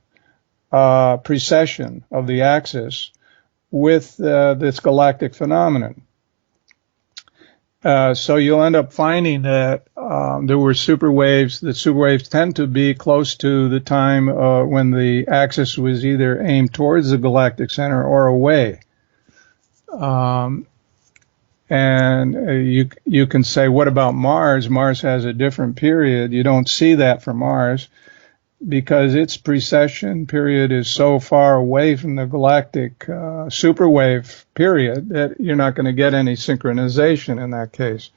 precession of the axis with this galactic phenomenon. So you'll end up finding that there were superwaves. The superwaves tend to be close to the time when the axis was either aimed towards the galactic center or away. And you can say, what about Mars? Mars has a different period. You don't see that for Mars because its precession period is so far away from the galactic superwave period that you're not going to get any synchronization in that case.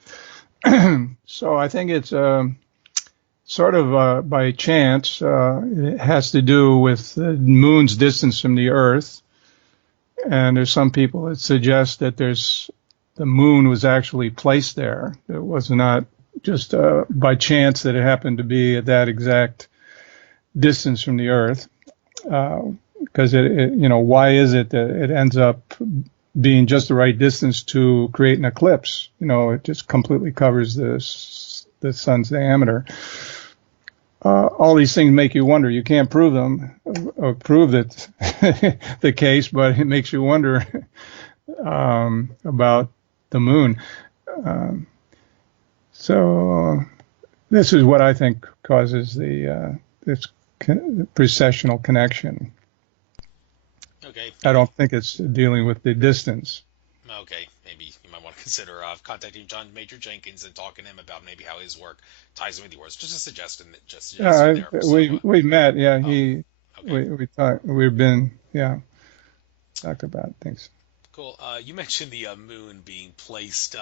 So I think it's sort of by chance. It has to do with the moon's distance from the Earth. And there's some people that suggest that the moon was actually placed there. It was not just by chance that it happened to be at that exact distance from the Earth, because why is it that it ends up being just the right distance to create an eclipse? It just completely covers the sun's diameter. All these things make you wonder. You can't prove them or prove that the case, but it makes you wonder about the moon. So this is what I think causes this precessional connection. Okay. I don't think it's dealing with the distance. Okay, maybe you might want to consider contacting John Major Jenkins and talking to him about maybe how his work ties in with yours. Just a suggestion. There. We met. Yeah, Okay. we talked. Talked about things. Cool. You mentioned the moon being placed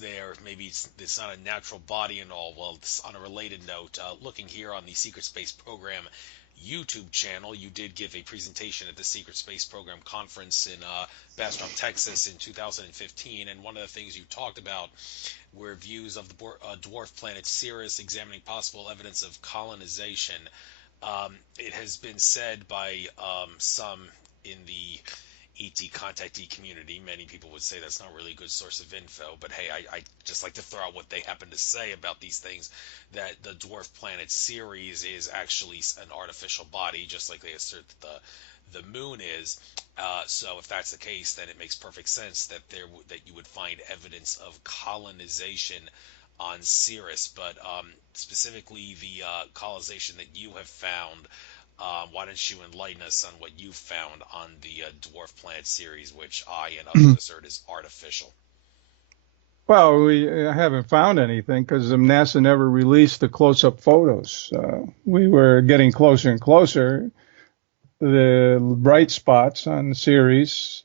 there. Maybe it's not a natural body and all. Well, on a related note, looking here on the Secret Space Program YouTube channel, you did give a presentation at the Secret Space Program conference in Bastrop, Texas in 2015, and one of the things you talked about were views of the dwarf planet Ceres, examining possible evidence of colonization. It has been said by some in the ET contactee community, many people would say that's not really a good source of info, but hey, I just like to throw out what they happen to say about these things, that the dwarf planet Ceres is actually an artificial body, just like they assert that the moon is. So if that's the case, then it makes perfect sense that that you would find evidence of colonization on Ceres, but specifically the colonization that you have found. Why don't you enlighten us on what you found on the dwarf planet Ceres, which I and others assert is artificial? Well, we haven't found anything because NASA never released the close-up photos. We were getting closer and closer. The bright spots on Ceres,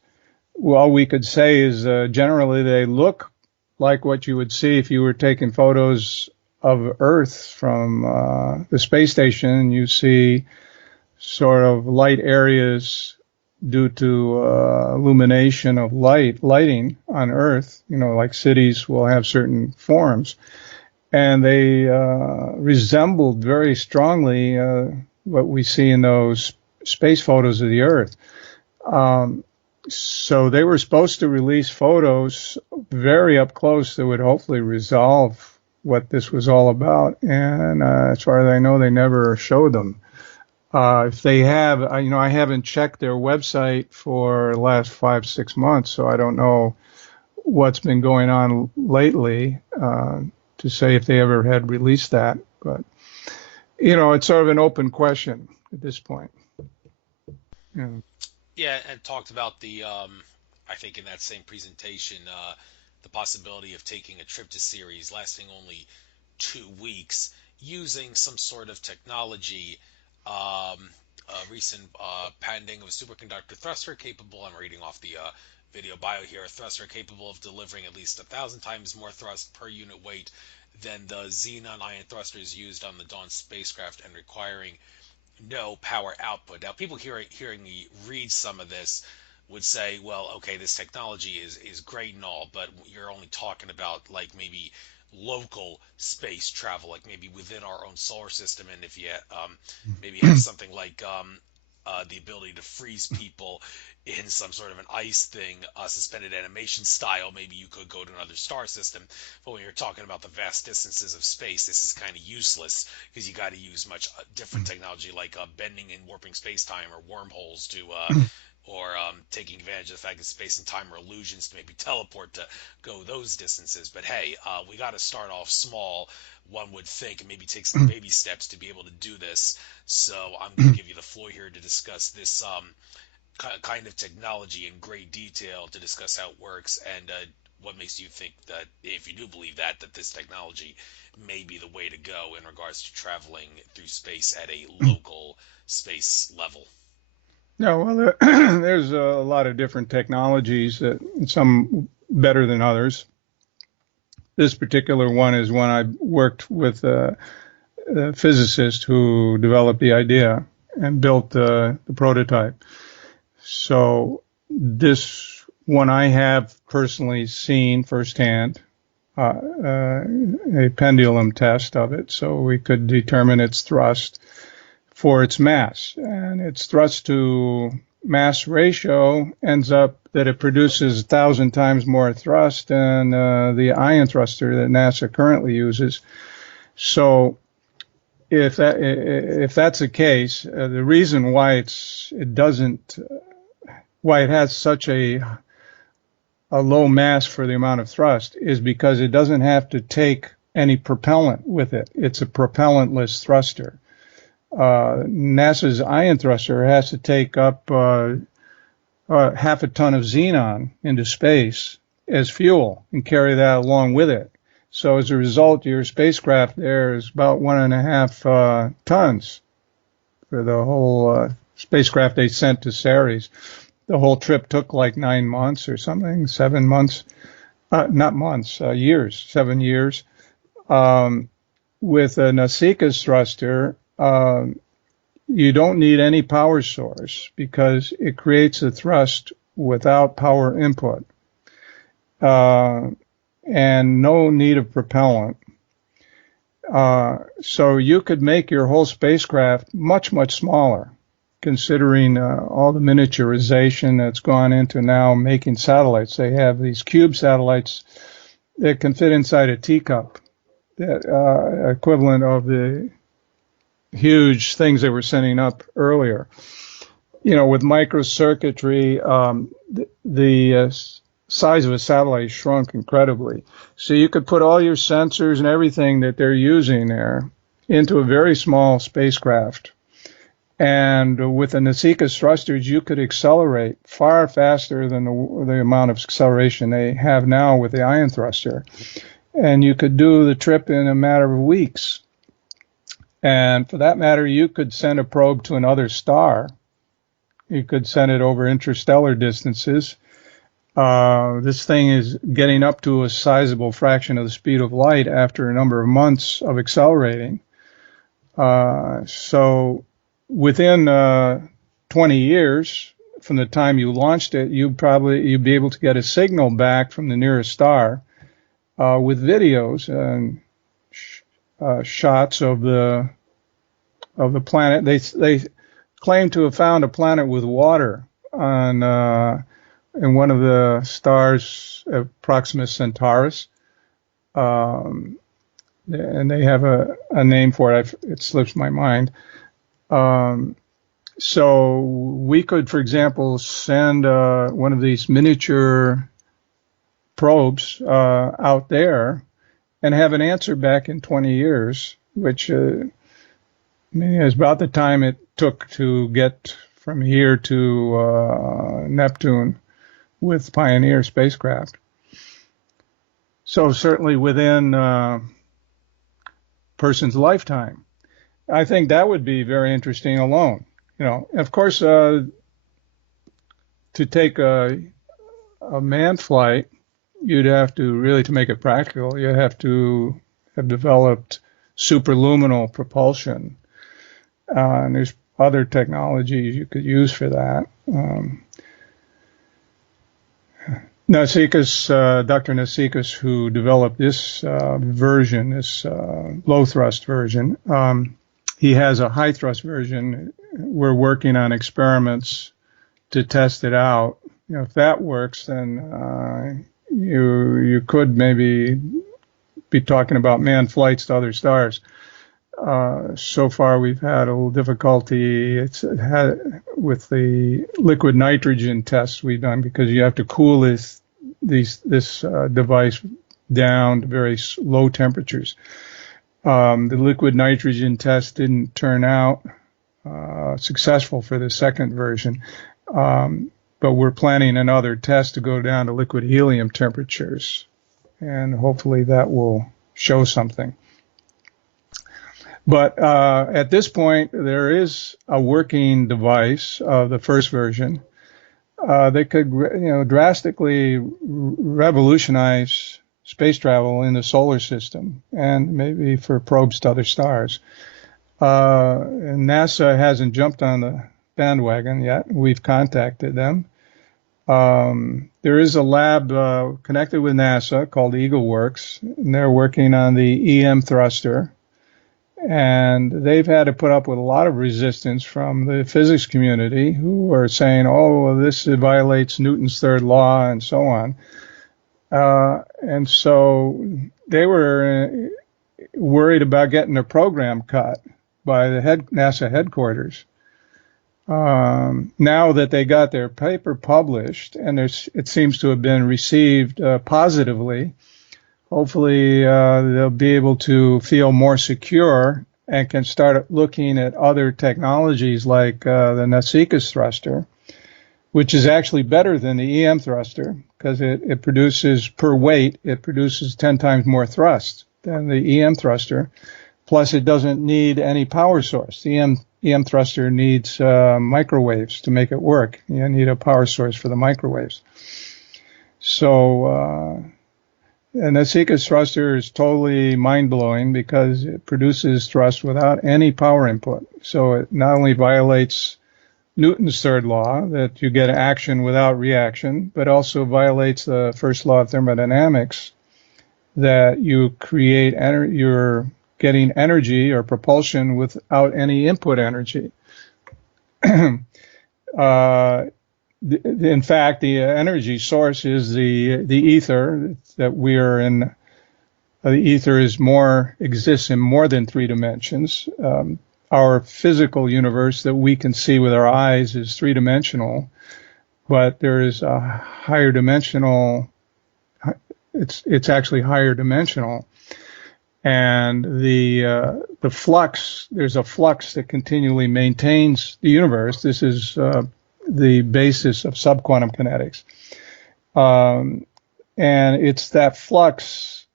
all we could say is generally they look like what you would see if you were taking photos of Earth from the space station. You see sort of light areas due to illumination of lighting on Earth, like cities will have certain forms. And they resembled very strongly what we see in those space photos of the Earth. So they were supposed to release photos very up close that would hopefully resolve what this was all about. And as far as I know, they never showed them. If they have, I haven't checked their website for the last 5-6 months, so I don't know what's been going on lately to say if they ever had released that. But, it's sort of an open question at this point. Yeah. Yeah, and talked about I think in that same presentation, the possibility of taking a trip to Ceres lasting only 2 weeks using some sort of technology. Recent patenting of a superconductor thruster capable, I'm reading off the video bio here, a thruster capable of delivering at least 1,000 times more thrust per unit weight than the xenon ion thrusters used on the Dawn spacecraft and requiring no power output. Now, people hearing me read some of this would say, well, okay, this technology is great and all, but you're only talking about like maybe local space travel, like maybe within our own solar system, and if you maybe have something like the ability to freeze people in some sort of an ice thing, suspended animation style, maybe you could go to another star system. But when you're talking about the vast distances of space, this is kind of useless because you got to use much different technology like bending and warping space-time or wormholes to or taking advantage of the fact that space and time are illusions to maybe teleport to go those distances. But hey, we got to start off small, one would think, and maybe take some baby steps to be able to do this. So I'm going to give you the floor here to discuss this kind of technology in great detail, to discuss how it works and what makes you think that, if you do believe that this technology may be the way to go in regards to traveling through space at a local space level. No, well, there's a lot of different technologies, some better than others. This particular one is one I worked with a physicist who developed the idea and built the prototype. So this one I have personally seen firsthand, a pendulum test of it, so we could determine its thrust for its mass, and its thrust to mass ratio ends up that it produces 1,000 times more thrust than the ion thruster that NASA currently uses. So if that's the case, the reason why why it has such a low mass for the amount of thrust is because it doesn't have to take any propellant with it. It's a propellantless thruster. NASA's ion thruster has to take up half a ton of xenon into space as fuel and carry that along with it. So as a result, your spacecraft there is about 1.5 tons for the whole spacecraft they sent to Ceres. The whole trip took like 9 months or something, 7 months, not months, years, 7 years. With a Nasica's thruster, you don't need any power source because it creates a thrust without power input, and no need of propellant. So you could make your whole spacecraft much, much smaller, considering all the miniaturization that's gone into now making satellites. They have these cube satellites that can fit inside a teacup, that equivalent of the huge things they were sending up earlier. You know, with microcircuitry, the size of a satellite shrunk incredibly. So you could put all your sensors and everything that they're using there into a very small spacecraft. And with the Nasica's thrusters, you could accelerate far faster than the amount of acceleration they have now with the ion thruster. And you could do the trip in a matter of weeks. And for that matter, you could send a probe to another star. You could send it over interstellar distances. This thing is getting up to a sizable fraction of the speed of light after a number of months of accelerating. So within 20 years from the time you launched it, you'd be able to get a signal back from the nearest star with videos and shots of the planet. They claim to have found a planet with water on in one of the stars, Proxima Centaurus, and they have a name for it. It slips my mind. So we could, for example, send one of these miniature probes out there and have an answer back in 20 years, which is about the time it took to get from here to Neptune with Pioneer spacecraft. So certainly within a person's lifetime. I think that would be very interesting alone. You know, of course, to take a manned flight, you'd have to really, to make it practical, you have to have developed superluminal propulsion. And there's other technologies you could use for that. Dr. Nasica's, who developed this version, this low thrust version, he has a high thrust version. We're working on experiments to test it out. You know, if that works, then you could maybe be talking about manned flights to other stars. So far, we've had a little difficulty with the liquid nitrogen tests we've done, because you have to cool this device down to very low temperatures. The liquid nitrogen test didn't turn out successful for the second version, but we're planning another test to go down to liquid helium temperatures, and hopefully that will show something. But at this point, there is a working device of the first version that could, drastically revolutionize space travel in the solar system, and maybe for probes to other stars. And NASA hasn't jumped on the bandwagon yet. We've contacted them. There is a lab connected with NASA called EagleWorks, and they're working on the EM thruster. And they've had to put up with a lot of resistance from the physics community who are saying, oh, well, this violates Newton's third law and so on. And so they were worried about getting their program cut by the NASA headquarters. Now that they got their paper published, and it seems to have been received positively, hopefully they'll be able to feel more secure and can start looking at other technologies like the Nasikas thruster, which is actually better than the EM thruster because it produces, per weight, it produces 10 times more thrust than the EM thruster. Plus, it doesn't need any power source. The EM thruster needs microwaves to make it work. You need a power source for the microwaves. So, and the Nasikas thruster is totally mind-blowing because it produces thrust without any power input. So it not only violates Newton's third law, that you get action without reaction, but also violates the first law of thermodynamics, that you create you're getting energy or propulsion without any input energy. In fact, the energy source is the ether that we are in. The ether exists in more than 3 dimensions. Our physical universe that we can see with our eyes is 3-dimensional, but there is a higher dimensional. It's actually higher dimensional, and the flux. There's a flux that continually maintains the universe. This is the basis of subquantum kinetics, and it's that flux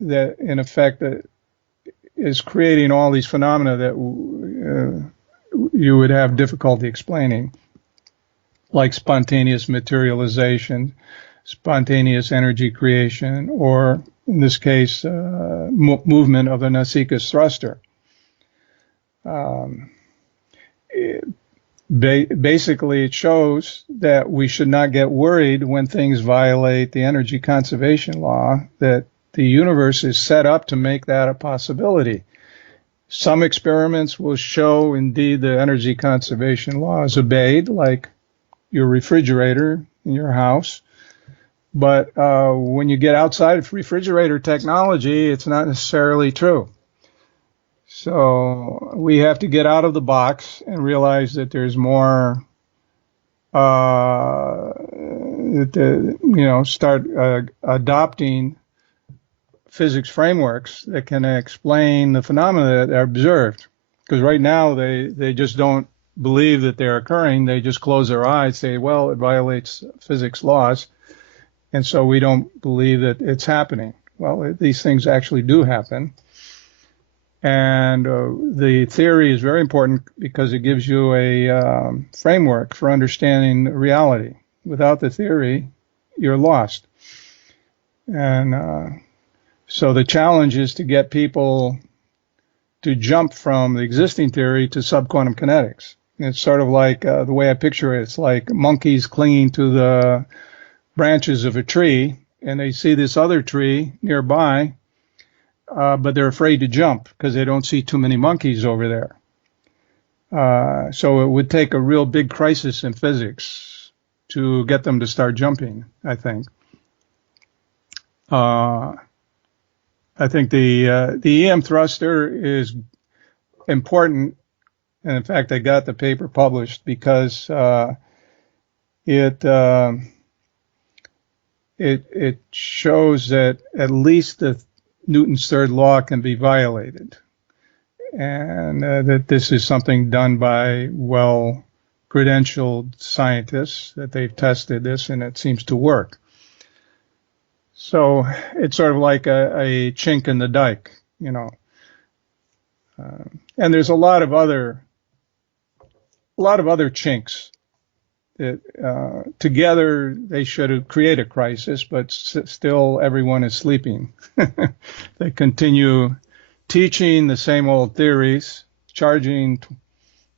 that, in effect, is creating all these phenomena that you would have difficulty explaining, like spontaneous materialization, spontaneous energy creation, or in this case, movement of the Nasikas thruster. Basically, it shows that we should not get worried when things violate the energy conservation law, that the universe is set up to make that a possibility. Some experiments will show, indeed, the energy conservation law is obeyed, like your refrigerator in your house. But when you get outside of refrigerator technology, it's not necessarily true. So we have to get out of the box and realize that there's more, start adopting physics frameworks that can explain the phenomena that are observed. Because right now they just don't believe that they're occurring. They just close their eyes, say, well, it violates physics laws, and so we don't believe that it's happening. Well, these things actually do happen. And the theory is very important because it gives you a framework for understanding reality. Without the theory, you're lost. And so the challenge is to get people to jump from the existing theory to subquantum kinetics. It's sort of like the way I picture it. It's like monkeys clinging to the branches of a tree, and they see this other tree nearby, but they're afraid to jump because they don't see too many monkeys over there. So it would take a real big crisis in physics to get them to start jumping, I think. I think the EM thruster is important, and in fact, I got the paper published because it shows that at least the Newton's third law can be violated, and that this is something done by well-credentialed scientists, that they've tested this and it seems to work. So it's sort of like a chink in the dike, and there's a lot of other chinks that together they should create a crisis, but still everyone is sleeping. They continue teaching the same old theories, charging,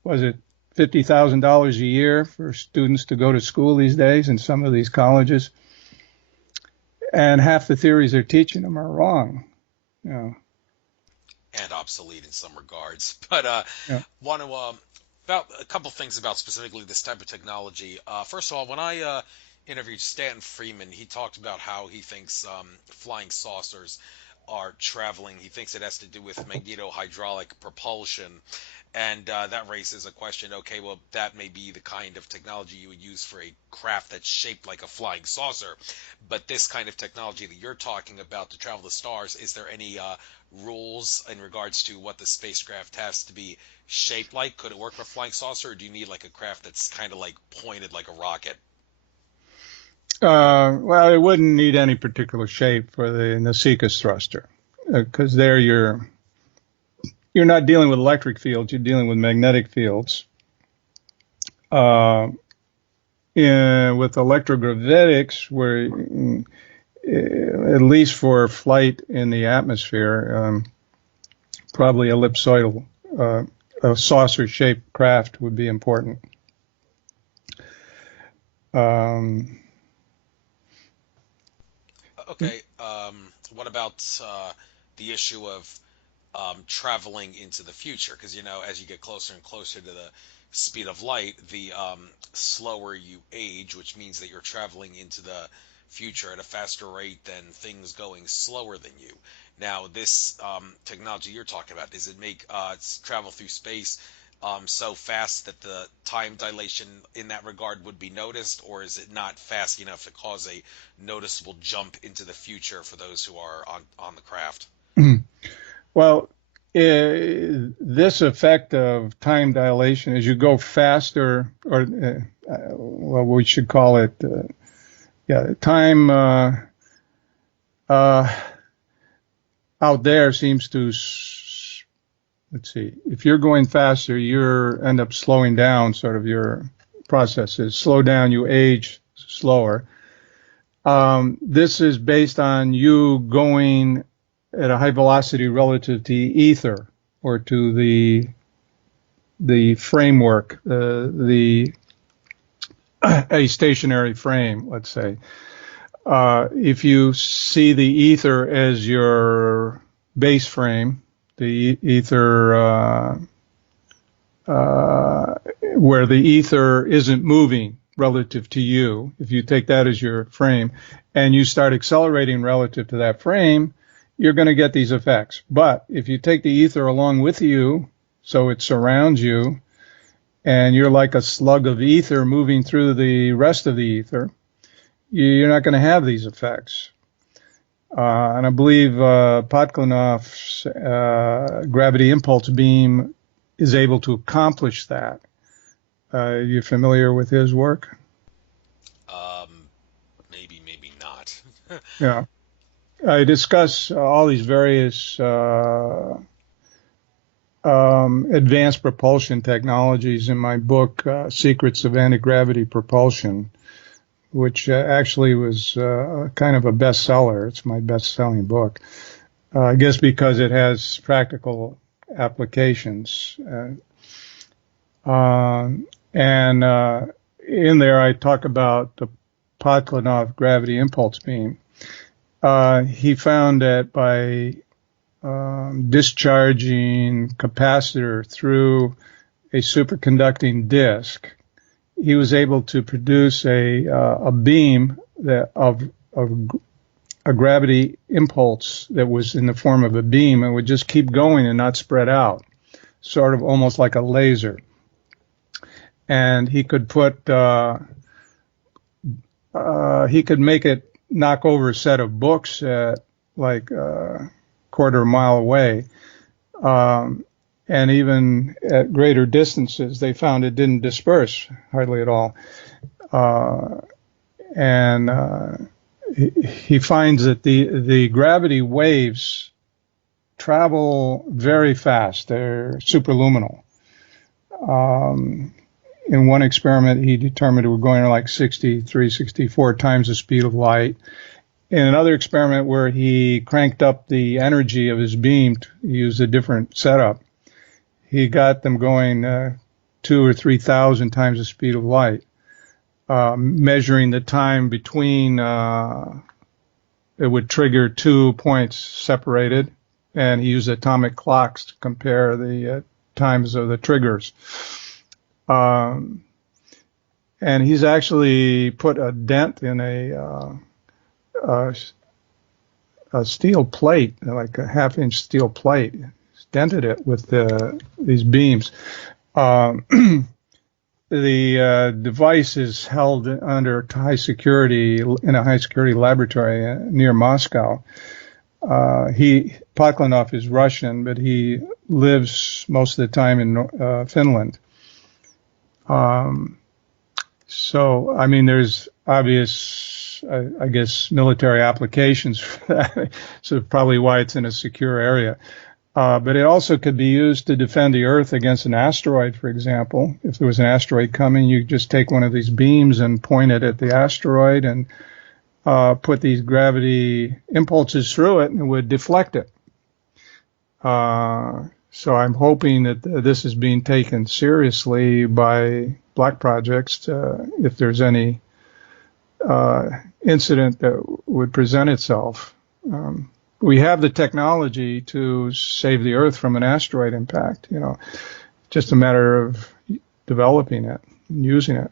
$50,000 a year for students to go to school these days in some of these colleges. And half the theories they're teaching them are wrong. and obsolete in some regards. But Yeah. want to about a couple things about specifically this type of technology. First of all, when I interviewed Stanton Freeman, he talked about how he thinks flying saucers are traveling. He thinks it has to do with magneto-hydraulic propulsion. And that raises a question. Okay, well, that may be the kind of technology you would use for a craft that's shaped like a flying saucer. But this kind of technology that you're talking about to travel the stars, is there any rules in regards to what the spacecraft has to be shaped like? Could it work with a flying saucer, or do you need like a craft that's kind of like pointed like a rocket? Well, it wouldn't need any particular shape for the Nasikas thruster, because there you're not dealing with electric fields, you're dealing with magnetic fields. With electrogravitics, where at least for flight in the atmosphere, probably ellipsoidal, a saucer-shaped craft would be important. Okay. What about the issue of traveling into the future? Because, as you get closer and closer to the speed of light, the slower you age, which means that you're traveling into the future at a faster rate than things going slower than you. Now, this technology you're talking about, does it make travel through space so fast that the time dilation in that regard would be noticed, or is it not fast enough to cause a noticeable jump into the future for those who are on the craft? Well, this effect of time dilation, as you go faster, or well, we should call it, time out there seems to, let's see, if you're going faster, you end up slowing down sort of your processes. Slow down, you age slower. This is based on you going at a high velocity relative to ether, or to the framework, a stationary frame, let's say. If you see the ether as your base frame, the ether where the ether isn't moving relative to you, if you take that as your frame and you start accelerating relative to that frame, you're going to get these effects. But if you take the ether along with you, so it surrounds you, and you're like a slug of ether moving through the rest of the ether, you're not going to have these effects. And I believe Podklanov's gravity impulse beam is able to accomplish that. You familiar with his work? Maybe not. Yeah. I discuss all these various advanced propulsion technologies in my book, Secrets of Antigravity Propulsion, which actually was kind of a bestseller. It's my best-selling book, I guess because it has practical applications. And in there, I talk about the Podklanov gravity impulse beam. He found that by discharging capacitor through a superconducting disk, he was able to produce a beam of a gravity impulse that was in the form of a beam and would just keep going and not spread out, sort of almost like a laser. And he could make it knock over a set of books at like a quarter mile away. And even at greater distances, they found it didn't disperse hardly at all. He finds that the gravity waves travel very fast. They're superluminal. In one experiment, he determined it were going to like 63, 64 times the speed of light. In another experiment where he cranked up the energy of his beam to use a different setup, he got them going 2,000 or 3,000 times the speed of light, measuring the time between, it would trigger 2 points separated, and he used atomic clocks to compare the times of the triggers. And he's actually put a dent in a steel plate, like a half-inch steel plate. He's dented it with these beams. The device is held under high security in a high security laboratory near Moscow. Paklanov is Russian, but he lives most of the time in Finland. So, I mean, there's obvious, I guess, military applications for that. So probably why it's in a secure area. But it also could be used to defend the Earth against an asteroid, for example. If there was an asteroid coming, you just take one of these beams and point it at the asteroid and put these gravity impulses through it, and it would deflect it. So I'm hoping that this is being taken seriously by black projects if there's any incident that would present itself. We have the technology to save the Earth from an asteroid impact, just a matter of developing it and using it.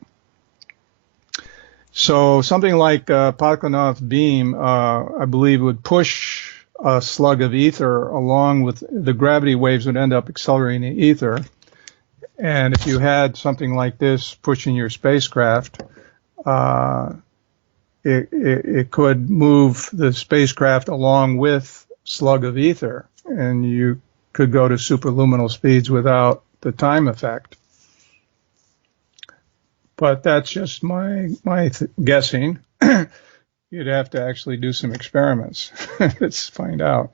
So something like Paklanov beam, I believe, would push a slug of ether along with the gravity waves would end up accelerating the ether. And if you had something like this pushing your spacecraft, it could move the spacecraft along with slug of ether, and you could go to superluminal speeds without the time effect. But that's just my guessing. You'd have to actually do some experiments. Let's find out.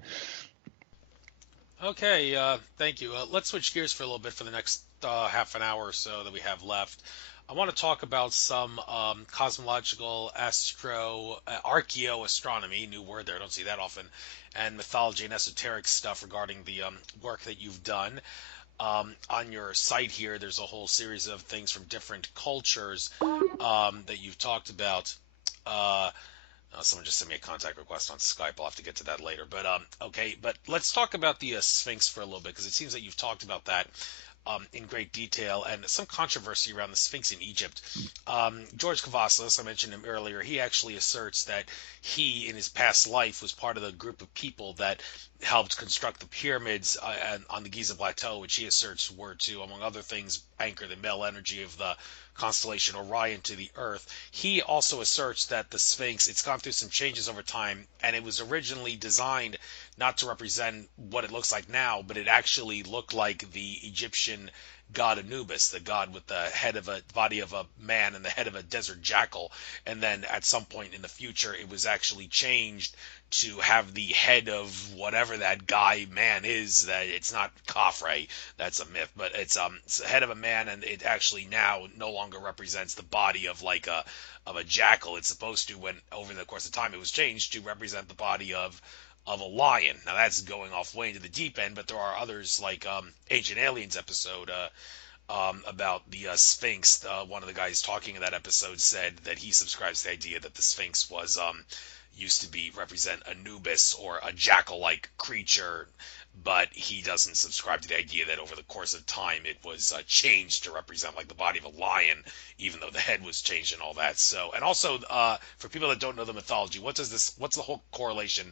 Okay, thank you. Let's switch gears for a little bit for the next half an hour or so that we have left. I want to talk about some cosmological archaeoastronomy, new word there, I don't see that often, and mythology and esoteric stuff regarding the work that you've done. On your site here, there's a whole series of things from different cultures that you've talked about. Someone just sent me a contact request on Skype. I'll have to get to that later. But okay, but let's talk about the Sphinx for a little bit, because it seems that you've talked about that in great detail, and some controversy around the Sphinx in Egypt. George Kavaslis, I mentioned him earlier, he actually asserts that he, in his past life, was part of the group of people that helped construct the pyramids on the Giza Plateau, which he asserts were to, among other things, anchor the male energy of the constellation Orion to the Earth. He also asserts that the Sphinx, it's gone through some changes over time, and it was originally designed not to represent what it looks like now, but it actually looked like the Egyptian god Anubis, the god with the head of a body of a man and the head of a desert jackal. And then at some point in the future, it was actually changed to have the head of whatever that guy man is. That it's not Khafre, that's a myth, but it's the head of a man, and it actually now no longer represents the body of like a jackal. It's supposed to, when over the course of time, it was changed to represent the body of a lion. Now that's going off way into the deep end, but there are others like Ancient Aliens episode about the Sphinx. One of the guys talking in that episode said that he subscribes to the idea that the Sphinx was used to be represent Anubis or a jackal-like creature, but he doesn't subscribe to the idea that over the course of time it was changed to represent like the body of a lion, even though the head was changed and all that. So, and also for people that don't know the mythology, what's the whole correlation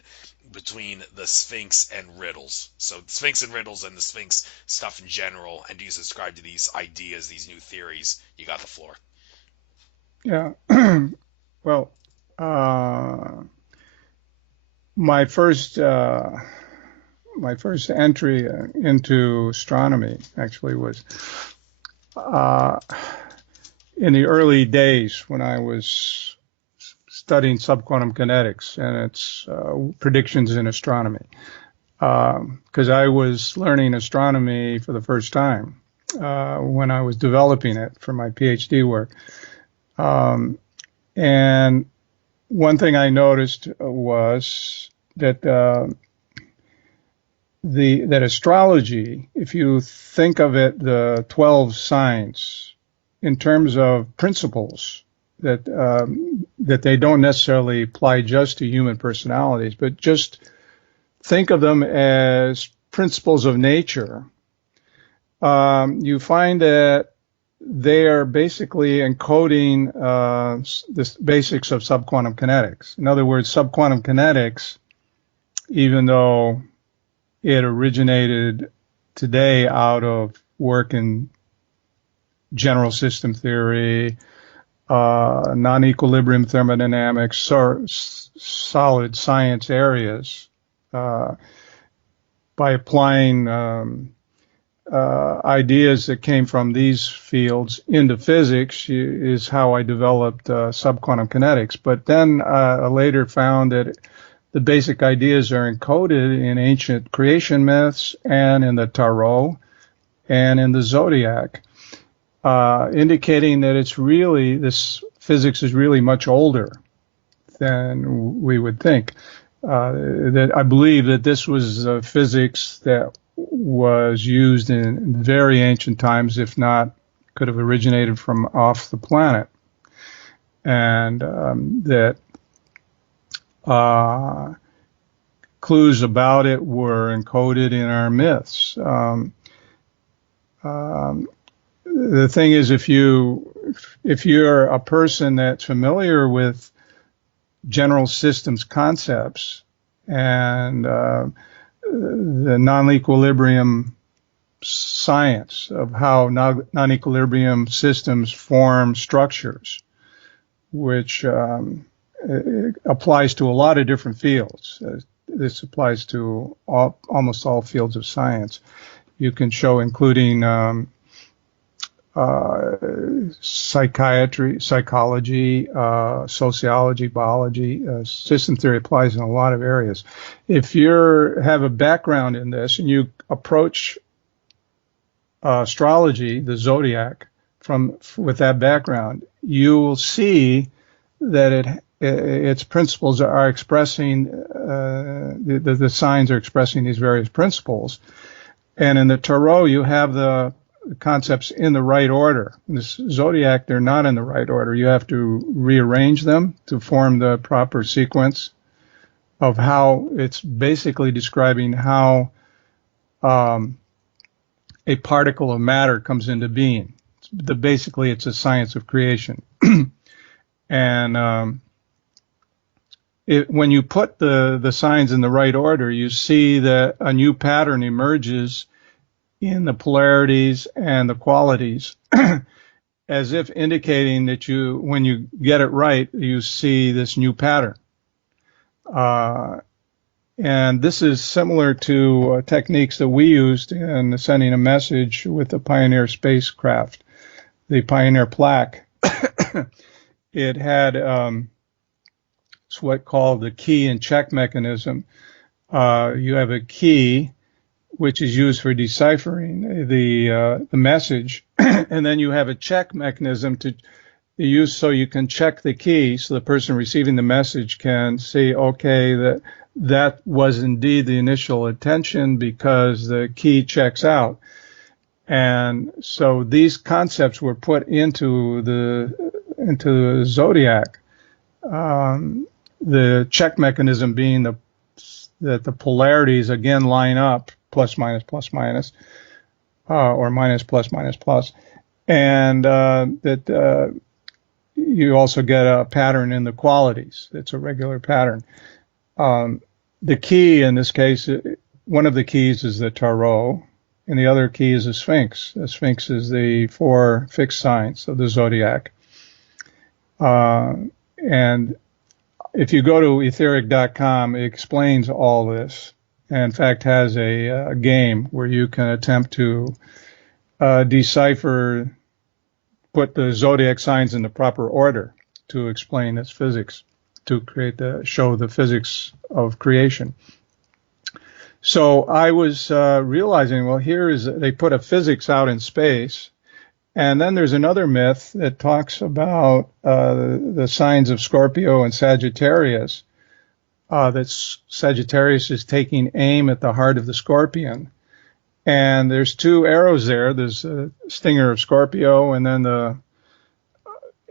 between the Sphinx and riddles? So Sphinx and riddles and the Sphinx stuff in general, and do you subscribe to these ideas, these new theories? You got the floor. Yeah. Well, my first entry into astronomy actually was in the early days when I was studying subquantum kinetics and its predictions in astronomy, because I was learning astronomy for the first time when I was developing it for my PhD work. And one thing I noticed was that that astrology, if you think of it, the 12 signs, in terms of principles, that they don't necessarily apply just to human personalities, but just think of them as principles of nature, you find that they are basically encoding the basics of subquantum kinetics. In other words, subquantum kinetics, even though it originated today out of work in general system theory, non-equilibrium thermodynamics, solid science areas, by applying ideas that came from these fields into physics is how I developed subquantum kinetics. But then I later found that the basic ideas are encoded in ancient creation myths and in the tarot and in the zodiac, indicating that this physics is really much older than we would think. That I believe that this was physics that was used in very ancient times, if not could have originated from off the planet, and that clues about it were encoded in our myths. The thing is, if you're a person that's familiar with general systems concepts and the non-equilibrium science of how non-equilibrium systems form structures, which applies to a lot of different fields. This applies to almost all fields of science. You can show, including psychiatry, psychology, sociology, biology. System theory applies in a lot of areas. If you have a background in this and you approach astrology, the zodiac, with that background, you will see that its principles are expressing, the signs are expressing these various principles. And in the tarot, you have the concepts in the right order. In this zodiac, they're not in the right order. You have to rearrange them to form the proper sequence of how it's basically describing how a particle of matter comes into being. Basically, it's a science of creation. And when you put the signs in the right order, you see that a new pattern emerges in the polarities and the qualities, as if indicating that when you get it right, you see this new pattern. And this is similar to techniques that we used in sending a message with the Pioneer spacecraft, the Pioneer plaque. It had it's what's called the key and check mechanism. You have a key, which is used for deciphering the message, and then you have a check mechanism to use so you can check the key, so the person receiving the message can see, okay, that was indeed the initial intention because the key checks out. And so these concepts were put into the zodiac. The check mechanism being that the polarities again line up, plus minus plus minus, or minus plus minus plus, and that you also get a pattern in the qualities. It's a regular pattern. The key in this case, one of the keys is the tarot, and the other key is the Sphinx. The Sphinx is the 4 fixed signs of the zodiac. And if you go to etheric.com, it explains all this. And in fact, has a game where you can attempt to decipher, put the zodiac signs in the proper order to explain its physics, to show the physics of creation. So I was realizing, well, they put a physics out in space, and then there's another myth that talks about the signs of Scorpio and Sagittarius. That Sagittarius is taking aim at the heart of the scorpion. And there's 2 arrows there. There's a stinger of Scorpio and then the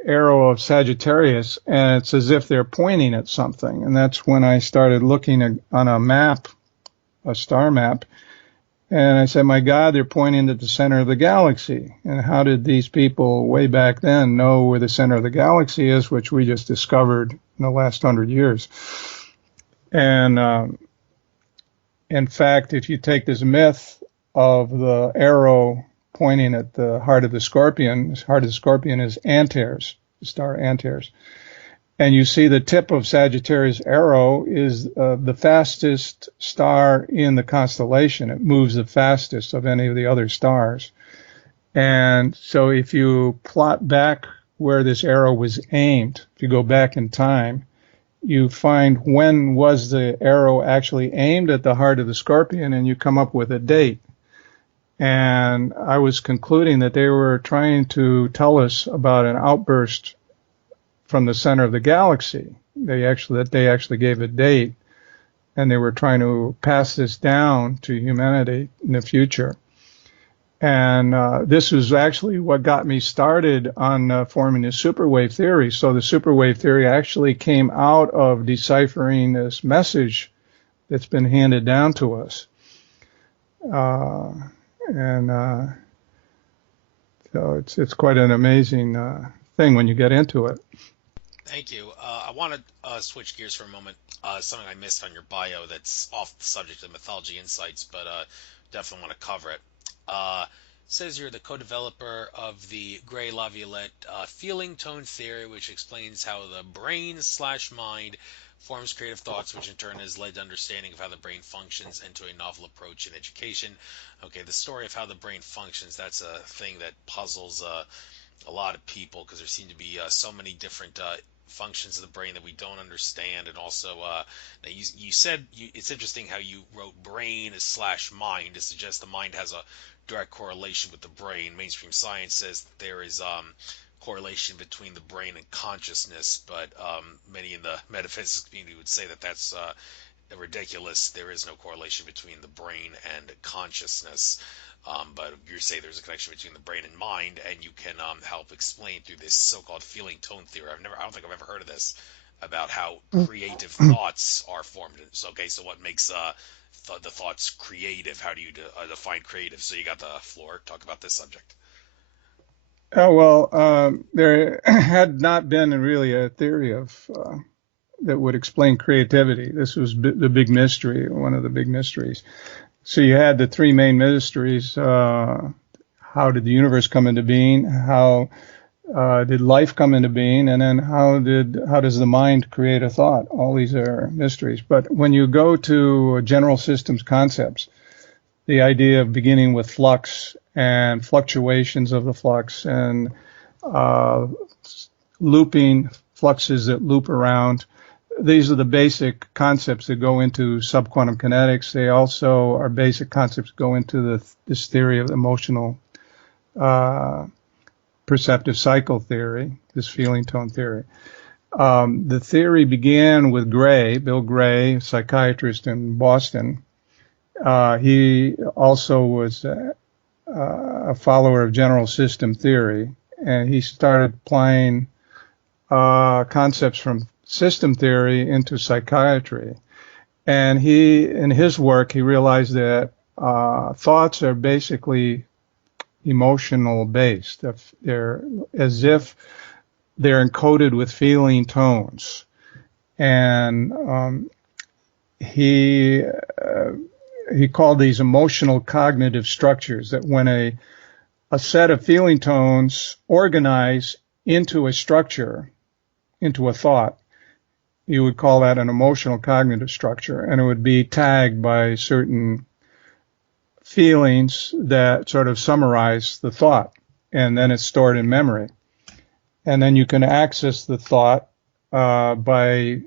arrow of Sagittarius. And it's as if they're pointing at something. And that's when I started looking on a map a star map. And I said, my God, they're pointing at the center of the galaxy. And how did these people way back then know where the center of the galaxy is, which we just discovered in the last 100 years? And in fact, if you take this myth of the arrow pointing at the heart of the scorpion, the heart of the scorpion is Antares, the star Antares. And you see the tip of Sagittarius arrow is the fastest star in the constellation. It moves the fastest of any of the other stars. And so if you plot back where this arrow was aimed, if you go back in time, you find when was the arrow actually aimed at the heart of the scorpion, and you come up with a date. And I was concluding that they were trying to tell us about an outburst from the center of the galaxy. They actually gave a date, and they were trying to pass this down to humanity in the future. And this was actually what got me started on forming the superwave theory. So the superwave theory actually came out of deciphering this message that's been handed down to us. So it's quite an amazing thing when you get into it. Thank you. I want to switch gears for a moment. Something I missed on your bio that's off the subject of mythology insights, but definitely want to cover it. Says you're the co-developer of the Gray Laviolette feeling tone theory, which explains how the brain/mind forms creative thoughts, which in turn has led to understanding of how the brain functions and to a novel approach in education. Okay, the story of how the brain functions, that's a thing that puzzles a lot of people, because there seem to be so many different functions of the brain that we don't understand. And also, you said it's interesting how you wrote brain/mind to suggest the mind has a direct correlation with the brain. Mainstream science says that there is correlation between the brain and consciousness, but many in the metaphysics community would say that that's ridiculous. There is no correlation between the brain and consciousness. But you say there's a connection between the brain and mind, and you can help explain through this so-called feeling tone theory. I don't think I've ever heard of this, about how creative thoughts are formed. So what makes the thoughts creative? How do you define creative? So you got the floor. Talk about this subject. Oh, well, there had not been really a theory of that would explain creativity. This was the big mystery, one of the big mysteries. So you had the three main mysteries. How did the universe come into being? How did life come into being? And then how does the mind create a thought? All these are mysteries. But when you go to general systems concepts, the idea of beginning with flux and fluctuations of the flux and looping fluxes that loop around, these are the basic concepts that go into subquantum kinetics. They also are basic concepts that go into this theory of emotional perceptive cycle theory, this feeling tone theory. The theory began with Gray, Bill Gray, psychiatrist in Boston. He also was a follower of general system theory, and he started applying concepts from system theory into psychiatry. And in his work, he realized that thoughts are basically emotional based. They're as if they're encoded with feeling tones. And he called these emotional cognitive structures, that when a set of feeling tones organize into a structure, into a thought, you would call that an emotional cognitive structure, and it would be tagged by certain feelings that sort of summarize the thought, and then it's stored in memory. And then you can access the thought by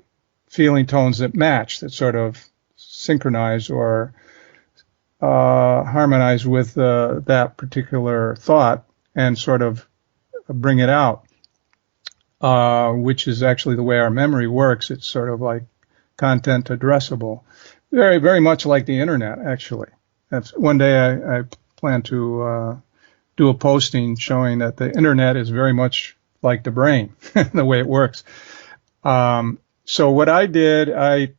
feeling tones that match, that sort of synchronize or harmonize with that particular thought and sort of bring it out. Which is actually the way our memory works. It's sort of like content addressable, very, very much like the internet, actually. One day I plan to do a posting showing that the internet is very much like the brain, the way it works. So what I did, I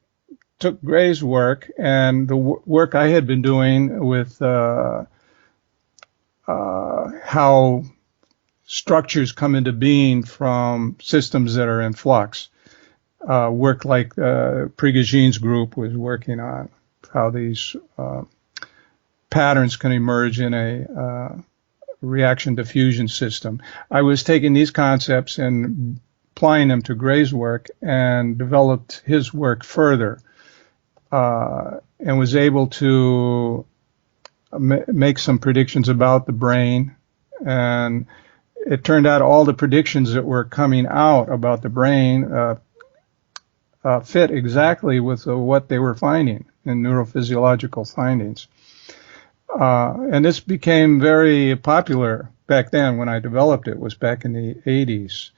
took Gray's work and the work I had been doing with how structures come into being from systems that are in flux. Work like Prigoghine's group was working on, how these patterns can emerge in a reaction diffusion system. I was taking these concepts and applying them to Gray's work and developed his work further, and was able to make some predictions about the brain. And it turned out all the predictions that were coming out about the brain fit exactly with what they were finding in neurophysiological findings. And this became very popular back then when I developed it, was back in the 80s.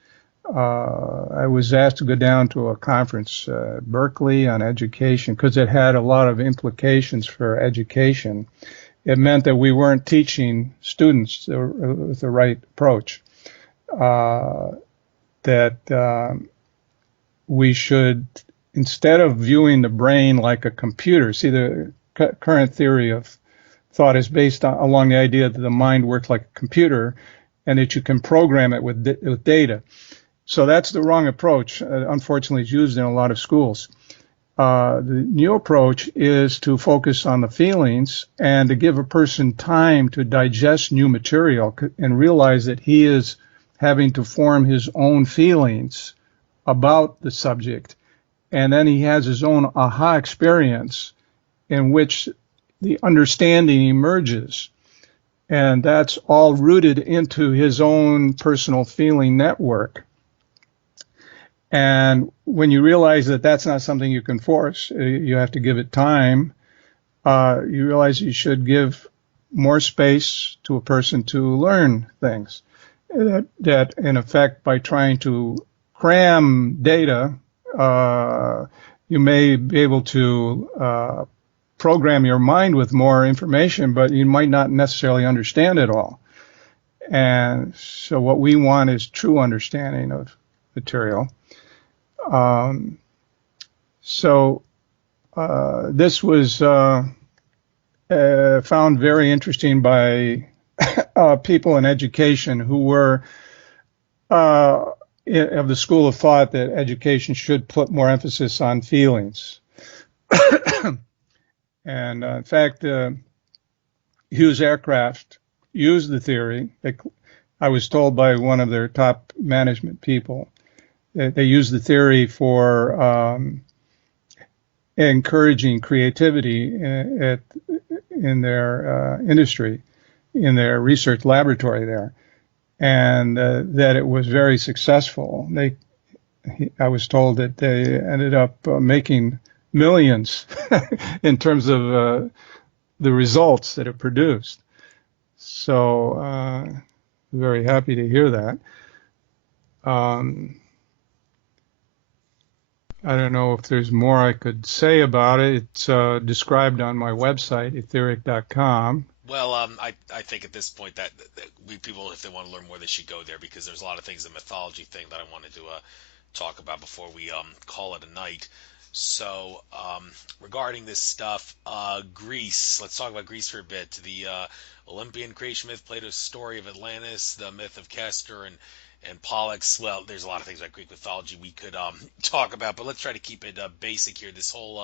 I was asked to go down to a conference at Berkeley on education because it had a lot of implications for education. It meant that we weren't teaching students with the right approach, that we should, instead of viewing the brain like a computer, see, the current theory of thought is based along the idea that the mind works like a computer and that you can program it with data. So that's the wrong approach. Unfortunately, it's used in a lot of schools. The new approach is to focus on the feelings and to give a person time to digest new material and realize that he is having to form his own feelings about the subject. And then he has his own aha experience in which the understanding emerges. And that's all rooted into his own personal feeling network. And when you realize that that's not something you can force, you have to give it time, you realize you should give more space to a person to learn things. That in effect, by trying to cram data, you may be able to program your mind with more information, but you might not necessarily understand it all. And so what we want is true understanding of material. This was found very interesting by people in education who were of the school of thought that education should put more emphasis on feelings. And in fact, Hughes Aircraft used the theory. I was told by one of their top management people that they used the theory for encouraging creativity in their industry, in their research laboratory there, and that it was very successful. I was told that they ended up making millions in terms of the results that it produced. So very happy to hear that. I don't know if there's more I could say about it. It's described on my website, etheric.com. Well, I think at this point that people, if they want to learn more, they should go there, because there's a lot of things, the mythology thing, that I wanted to talk about before we call it a night. So regarding this stuff, Greece, let's talk about Greece for a bit. The Olympian creation myth, Plato's story of Atlantis, the myth of Castor and Pollux. Well, there's a lot of things about Greek mythology we could talk about, but let's try to keep it basic here. This whole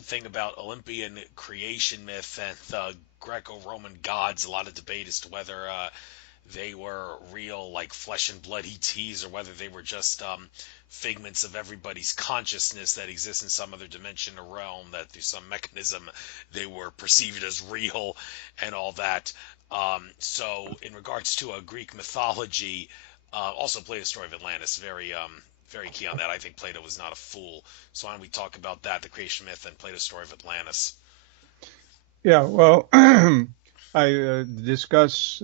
thing about Olympian creation myth and the Greco-Roman gods, a lot of debate as to whether they were real, like flesh and blood ETs, or whether they were just figments of everybody's consciousness that exists in some other dimension or realm, that through some mechanism they were perceived as real and all that. So in regards to Greek mythology, also Plato's story of Atlantis, very key on that. I think Plato was not a fool. So why don't we talk about that, the creation myth and Plato's story of Atlantis? Yeah, well, I discuss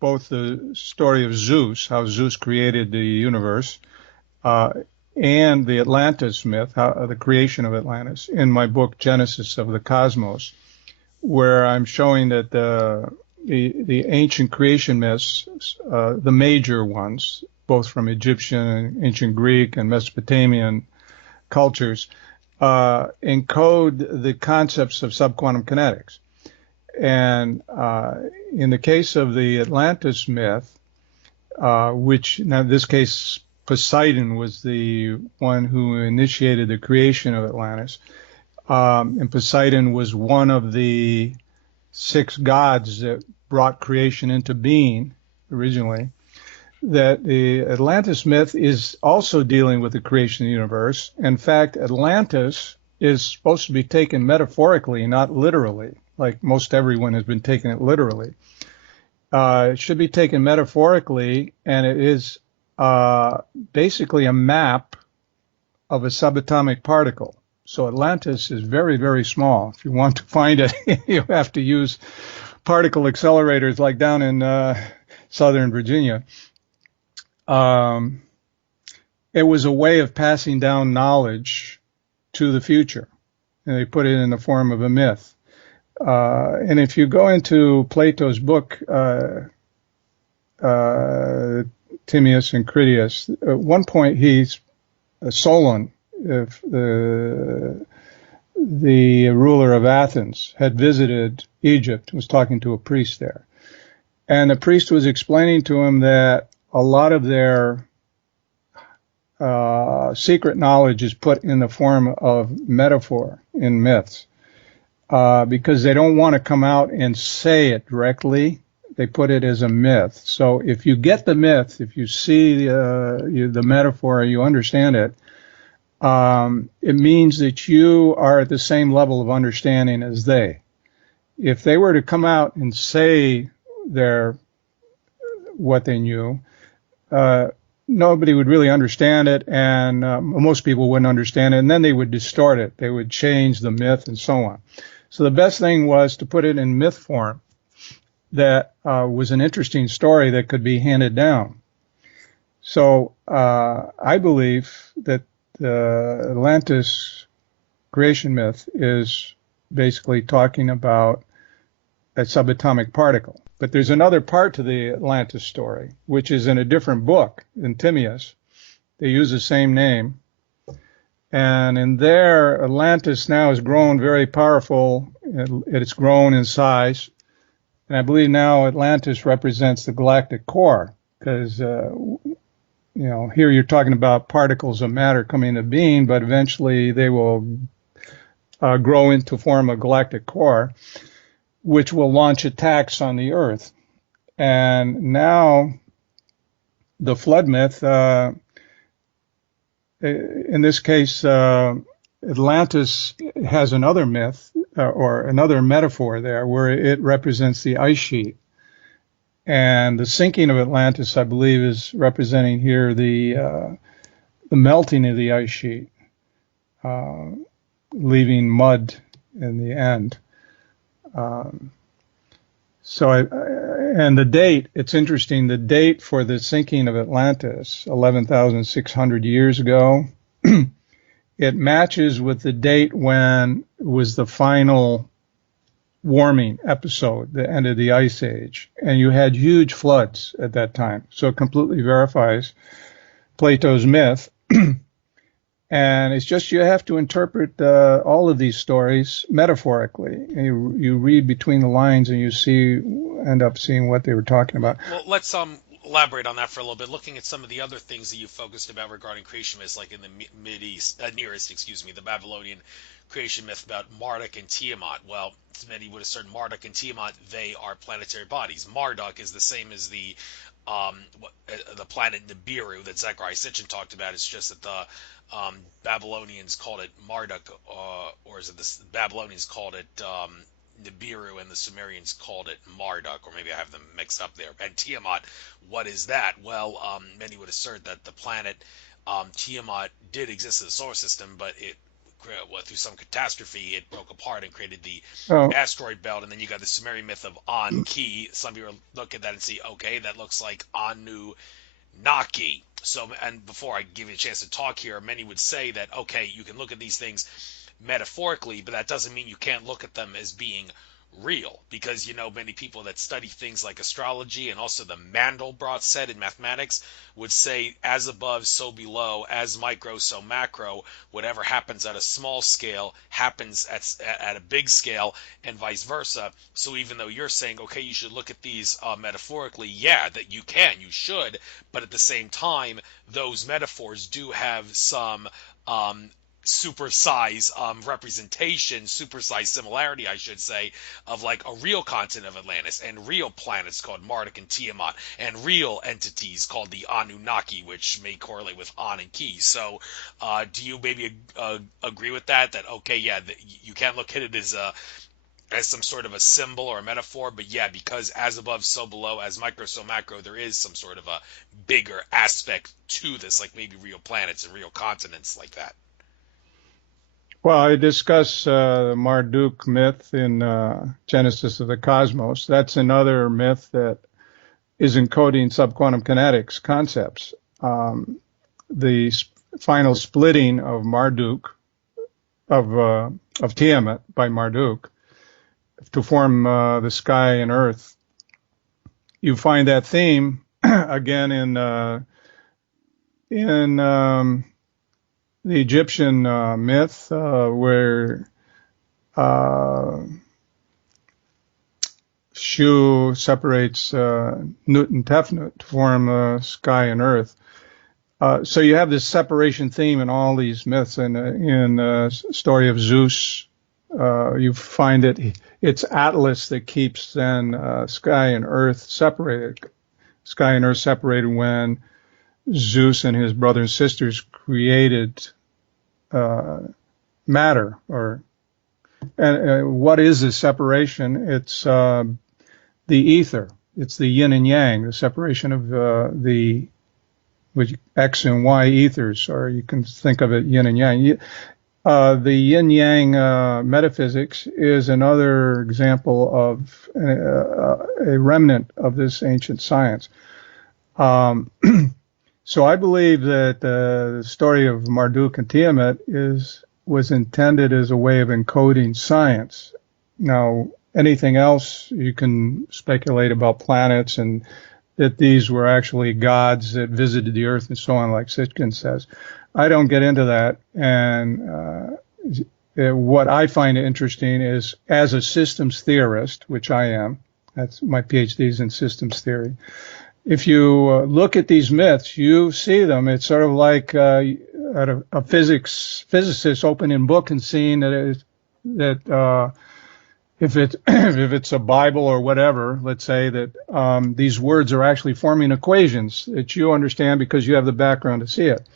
both the story of Zeus, how Zeus created the universe, and the Atlantis myth, the creation of Atlantis, in my book Genesis of the Cosmos, where I'm showing that the ancient creation myths, the major ones, both from Egyptian and ancient Greek and Mesopotamian cultures, encode the concepts of subquantum kinetics. And in the case of the Atlantis myth, which now in this case Poseidon was the one who initiated the creation of Atlantis, and Poseidon was one of the 6 gods that brought creation into being originally. That the Atlantis myth is also dealing with the creation of the universe. In fact, Atlantis is supposed to be taken metaphorically, not literally, like most everyone has been taking it literally. It should be taken metaphorically, and it is basically a map of a subatomic particle. So Atlantis is very, very small. If you want to find it, you have to use particle accelerators like down in Southern Virginia. It was a way of passing down knowledge to the future, and they put it in the form of a myth. And if you go into Plato's book, Timaeus and Critias, at one point he's Solon, the ruler of Athens, had visited Egypt, was talking to a priest there. And the priest was explaining to him that a lot of their secret knowledge is put in the form of metaphor in myths, because they don't want to come out and say it directly. They put it as a myth. So if you get the myth, if you see the metaphor, you understand it, it means that you are at the same level of understanding as they. If they were to come out and say what they knew, nobody would really understand it, and most people wouldn't understand it, and then they would distort it. They would change the myth and so on. So the best thing was to put it in myth form that was an interesting story that could be handed down. So I believe that the Atlantis creation myth is basically talking about a subatomic particle. But there's another part to the Atlantis story, which is in a different book in Timaeus. They use the same name. And in there, Atlantis now has grown very powerful. It's grown in size. And I believe now Atlantis represents the galactic core, because, here you're talking about particles of matter coming into being, but eventually they will grow into form a galactic core, which will launch attacks on the Earth. And now the flood myth, in this case, Atlantis has another myth or another metaphor there where it represents the ice sheet. And the sinking of Atlantis, I believe, is representing here the melting of the ice sheet, leaving mud in the end. And the date, it's interesting, the date for the sinking of Atlantis, 11,600 years ago, it matches with the date when it was the final warming episode, the end of the Ice Age. And you had huge floods at that time. So it completely verifies Plato's myth. And it's just you have to interpret all of these stories metaphorically. You read between the lines and you end up seeing what they were talking about. Well, let's elaborate on that for a little bit. Looking at some of the other things that you focused about regarding creation myths, like in the Near East, the Babylonian creation myth about Marduk and Tiamat. Well, many would assert Marduk and Tiamat, they are planetary bodies. Marduk is the same as the planet Nibiru that Zechariah Sitchin talked about. It's just that the Babylonians called it Marduk, or is it the Babylonians called it Nibiru, and the Sumerians called it Marduk, or maybe I have them mixed up there. And Tiamat, what is that? Well, many would assert that the planet Tiamat did exist in the solar system, but through some catastrophe, it broke apart and created the asteroid belt. And then you got the Sumerian myth of An-Ki. Some people look at that and see, okay, that looks like Anunnaki. So, and before I give you a chance to talk here, many would say that, okay, you can look at these things metaphorically, but that doesn't mean you can't look at them as being real, because many people that study things like astrology and also the Mandelbrot set in mathematics would say as above so below, as micro so macro. Whatever happens at a small scale happens at a big scale, and vice versa. So even though you're saying, okay, you should look at these metaphorically, yeah, that you should, but at the same time those metaphors do have some supersize representation, supersize similarity, I should say, of like a real continent of Atlantis and real planets called Marduk and Tiamat and real entities called the Anunnaki, which may correlate with An and Ki. So, do you maybe agree with that? That okay, yeah, you can't look at it as some sort of a symbol or a metaphor, but yeah, because as above, so below, as micro, so macro, there is some sort of a bigger aspect to this, like maybe real planets and real continents like that. Well, I discuss the Marduk myth in Genesis of the Cosmos. That's another myth that is encoding subquantum kinetics concepts. The final splitting of Marduk, of Tiamat by Marduk, to form the sky and earth. You find that theme again in the Egyptian myth, where Shu separates Nut and Tefnut to form sky and earth. So you have this separation theme in all these myths. And in the story of Zeus, you find that it's Atlas that keeps then sky and earth separated. Sky and earth separated when Zeus and his brothers and sisters created matter. And what is this separation? It's the ether. It's the yin and yang, the separation of the X and Y ethers, or you can think of it yin and yang. The yin-yang metaphysics is another example of a remnant of this ancient science. So I believe that the story of Marduk and Tiamat was intended as a way of encoding science. Now, anything else, you can speculate about planets and that these were actually gods that visited the earth and so on, like Sitchin says. I don't get into that. And what I find interesting is, as a systems theorist, which I am, that's my PhD is in systems theory. If you look at these myths, you see them. It's sort of like a physicist opening a book and seeing that if it's a Bible or whatever, let's say that these words are actually forming equations that you understand because you have the background to see it.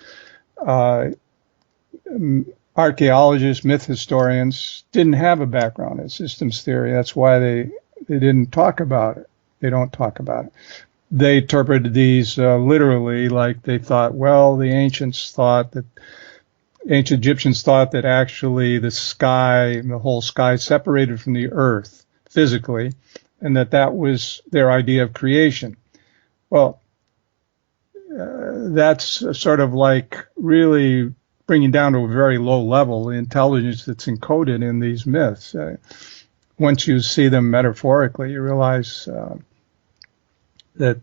Archaeologists, myth historians didn't have a background in systems theory. That's why they didn't talk about it. They don't talk about it. They interpreted these literally, like they thought, well, the ancient Egyptians thought that actually the sky, the whole sky separated from the earth physically, and that was their idea of creation. Well, that's sort of like really bringing down to a very low level the intelligence that's encoded in these myths. Once you see them metaphorically, you realize that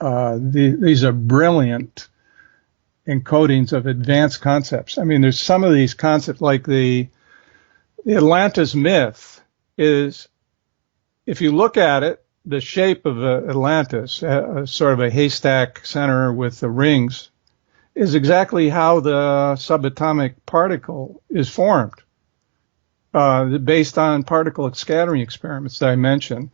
these are brilliant encodings of advanced concepts. I mean, there's some of these concepts, like the Atlantis myth is, if you look at it, the shape of Atlantis, sort of a haystack center with the rings, is exactly how the subatomic particle is formed, based on particle scattering experiments that I mentioned.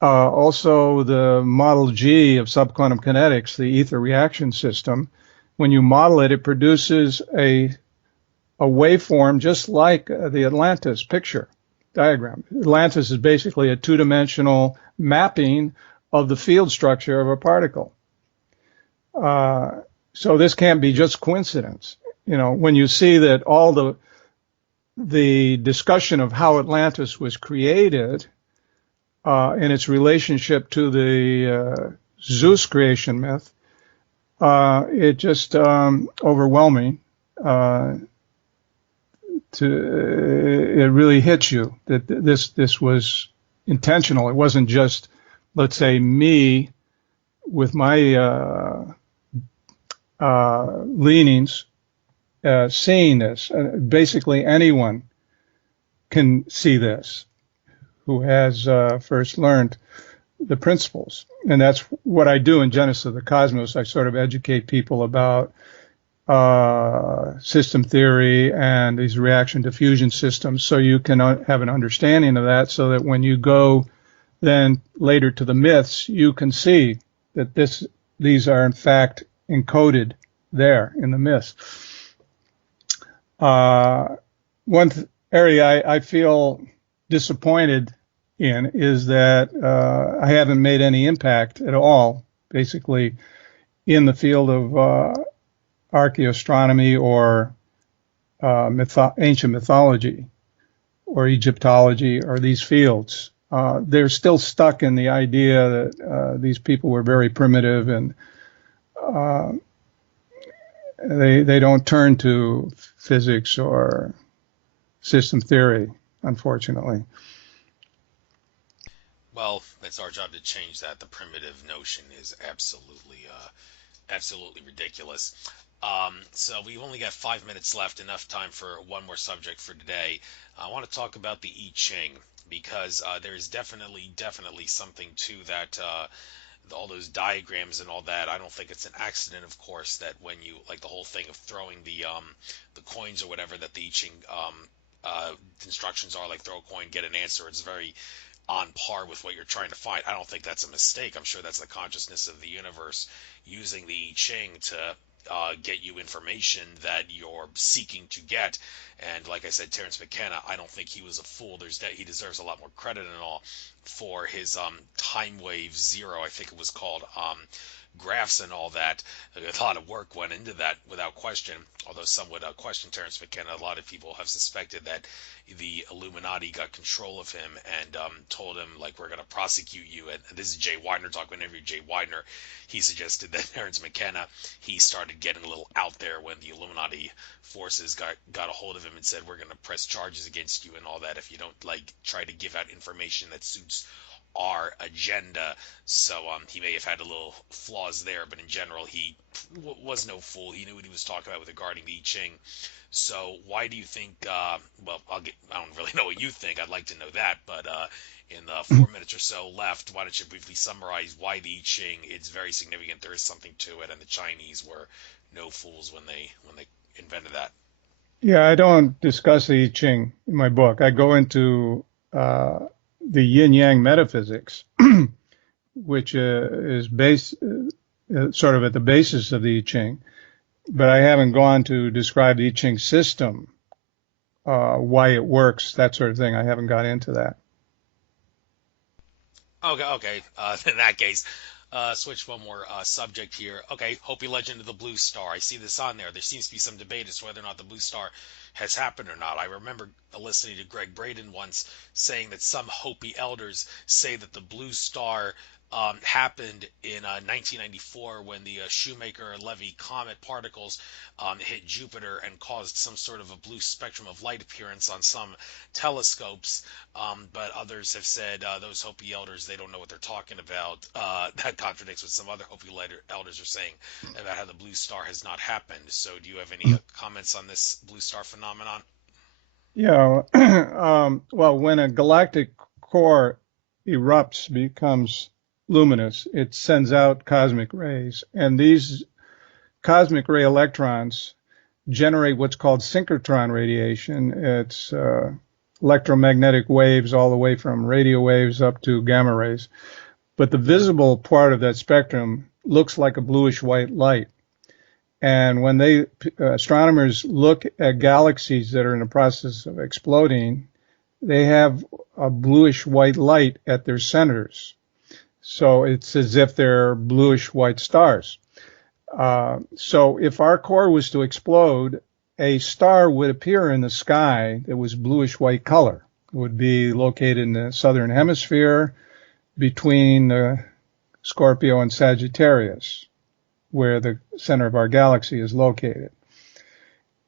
Also, the Model G of subquantum kinetics, the ether reaction system, when you model it, it produces a waveform just like the Atlantis picture diagram. Atlantis is basically a two-dimensional mapping of the field structure of a particle. So this can't be just coincidence. When you see that all the discussion of how Atlantis was created in its relationship to the Zeus creation myth, it just overwhelming it really hits you that this was intentional. It wasn't just, let's say, me with my leanings seeing this. Basically, anyone can see this who has first learned the principles. And that's what I do in Genesis of the Cosmos. I sort of educate people about system theory and these reaction diffusion systems, so you can have an understanding of that, so that when you go then later to the myths, you can see that these are in fact encoded there in the myths. One area I feel disappointed in is that I haven't made any impact at all, basically, in the field of archaeoastronomy or ancient mythology or Egyptology or these fields. They're still stuck in the idea that these people were very primitive, and they don't turn to physics or system theory, unfortunately. Well, it's our job to change that. The primitive notion is absolutely ridiculous. So we've only got 5 minutes left, enough time for one more subject for today. I want to talk about the I Ching, because there is definitely something to that. All those diagrams and all that. I don't think it's an accident, of course, that when you, like, the whole thing of throwing the coins or whatever, that the I Ching instructions are like, throw a coin, get an answer. It's very on par with what you're trying to find. I don't think that's a mistake. I'm sure that's the consciousness of the universe using the I Ching to get you information that you're seeking to get. And like I said, Terence McKenna, I don't think he was a fool. He deserves a lot more credit and all for his time wave zero, I think it was called, graphs and all that. A lot of work went into that, without question. Although some would question Terence McKenna, a lot of people have suspected that the Illuminati got control of him and told him, like, we're going to prosecute you. And this is Jay Weidner talking about interview. Jay Weidner, he suggested that Terence McKenna, he started getting a little out there when the Illuminati forces got a hold of him and said, we're going to press charges against you and all that if you don't, like, try to give out information that suits our agenda. So he may have had a little flaws there, but in general, he was no fool. He knew what he was talking about with regarding the I Ching. So why do you think, well, I don't really know what you think. I'd like to know that, but in the 4 minutes or so left, why don't you briefly summarize why the I Ching, it's very significant, there is something to it, and the Chinese were no fools when they invented that. Yeah, I don't discuss the I Ching in my book. I go into the yin-yang metaphysics, which is sort of at the basis of the I Ching, but I haven't gone to describe the I Ching system, why it works, that sort of thing. I haven't got into that. Okay. In that case, switch one more subject here. Okay, Hopi Legend of the Blue Star. I see this on there. There seems to be some debate as to whether or not the Blue Star has happened or not. I remember listening to Greg Braden once saying that some Hopi elders say that the Blue Star happened in 1994 when the Shoemaker-Levy comet particles hit Jupiter and caused some sort of a blue spectrum of light appearance on some telescopes. But others have said, those Hopi elders, they don't know what they're talking about. That contradicts what some other Hopi elders are saying about how the Blue Star has not happened. So do you have any comments on this Blue Star phenomenon? Yeah, well, when a galactic core erupts, becomes luminous, it sends out cosmic rays, and these cosmic ray electrons generate what's called synchrotron radiation. It's electromagnetic waves all the way from radio waves up to gamma rays. But the visible part of that spectrum looks like a bluish white light. And when astronomers look at galaxies that are in the process of exploding, they have a bluish white light at their centers. So it's as if they're bluish white stars. So if our core was to explode, a star would appear in the sky that was bluish white color. It would be located in the southern hemisphere between Scorpio and Sagittarius, where the center of our galaxy is located.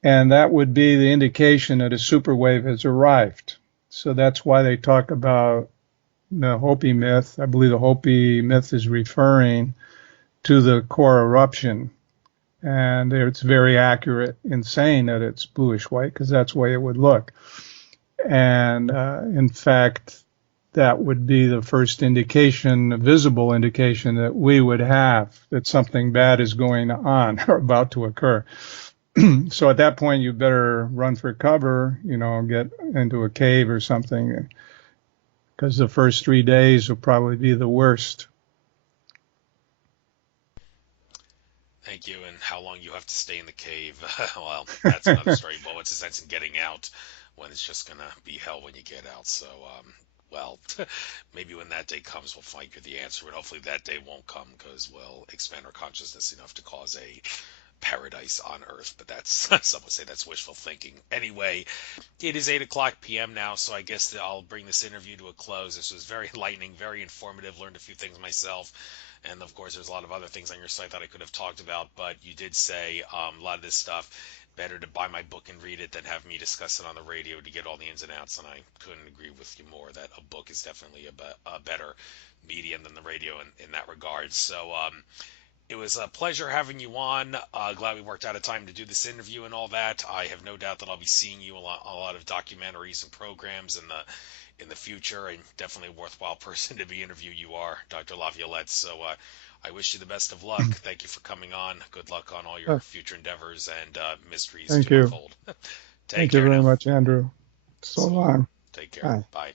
And that would be the indication that a superwave has arrived. So that's why they talk about the Hopi myth. I believe the Hopi myth is referring to the core eruption. And it's very accurate in saying that it's bluish white because that's the way it would look. And in fact, that would be the first indication, a visible indication that we would have that something bad is going on or about to occur. So at that point, you better run for cover, get into a cave or something, because the first 3 days will probably be the worst. Thank you. And how long you have to stay in the cave? Well, that's another story. But what's the sense in getting out when it's just gonna be hell when you get out? So, well, maybe when that day comes, we'll find you the answer. But hopefully that day won't come because we'll expand our consciousness enough to cause a paradise on Earth. But that's some would say that's wishful thinking. Anyway, it is 8 o'clock p.m. now, so I guess that I'll bring this interview to a close. This was very enlightening, very informative. Learned a few things myself. And of course, there's a lot of other things on your site that I could have talked about, but you did say a lot of this stuff, better to buy my book and read it than have me discuss it on the radio to get all the ins and outs. And I couldn't agree with you more that a book is definitely a better medium than the radio in that regard. So it was a pleasure having you on. Glad we worked out a time to do this interview and all that. I have no doubt that I'll be seeing you a lot of documentaries and programs in the future, and definitely a worthwhile person to be interviewed. You are, Dr. Laviolette. So I wish you the best of luck. Thank you for coming on. Good luck on all your future endeavors and mysteries Thank to you. unfold. Take Thank you care very now. much, Andrew. So Sweet. long. Take care. Bye. Bye.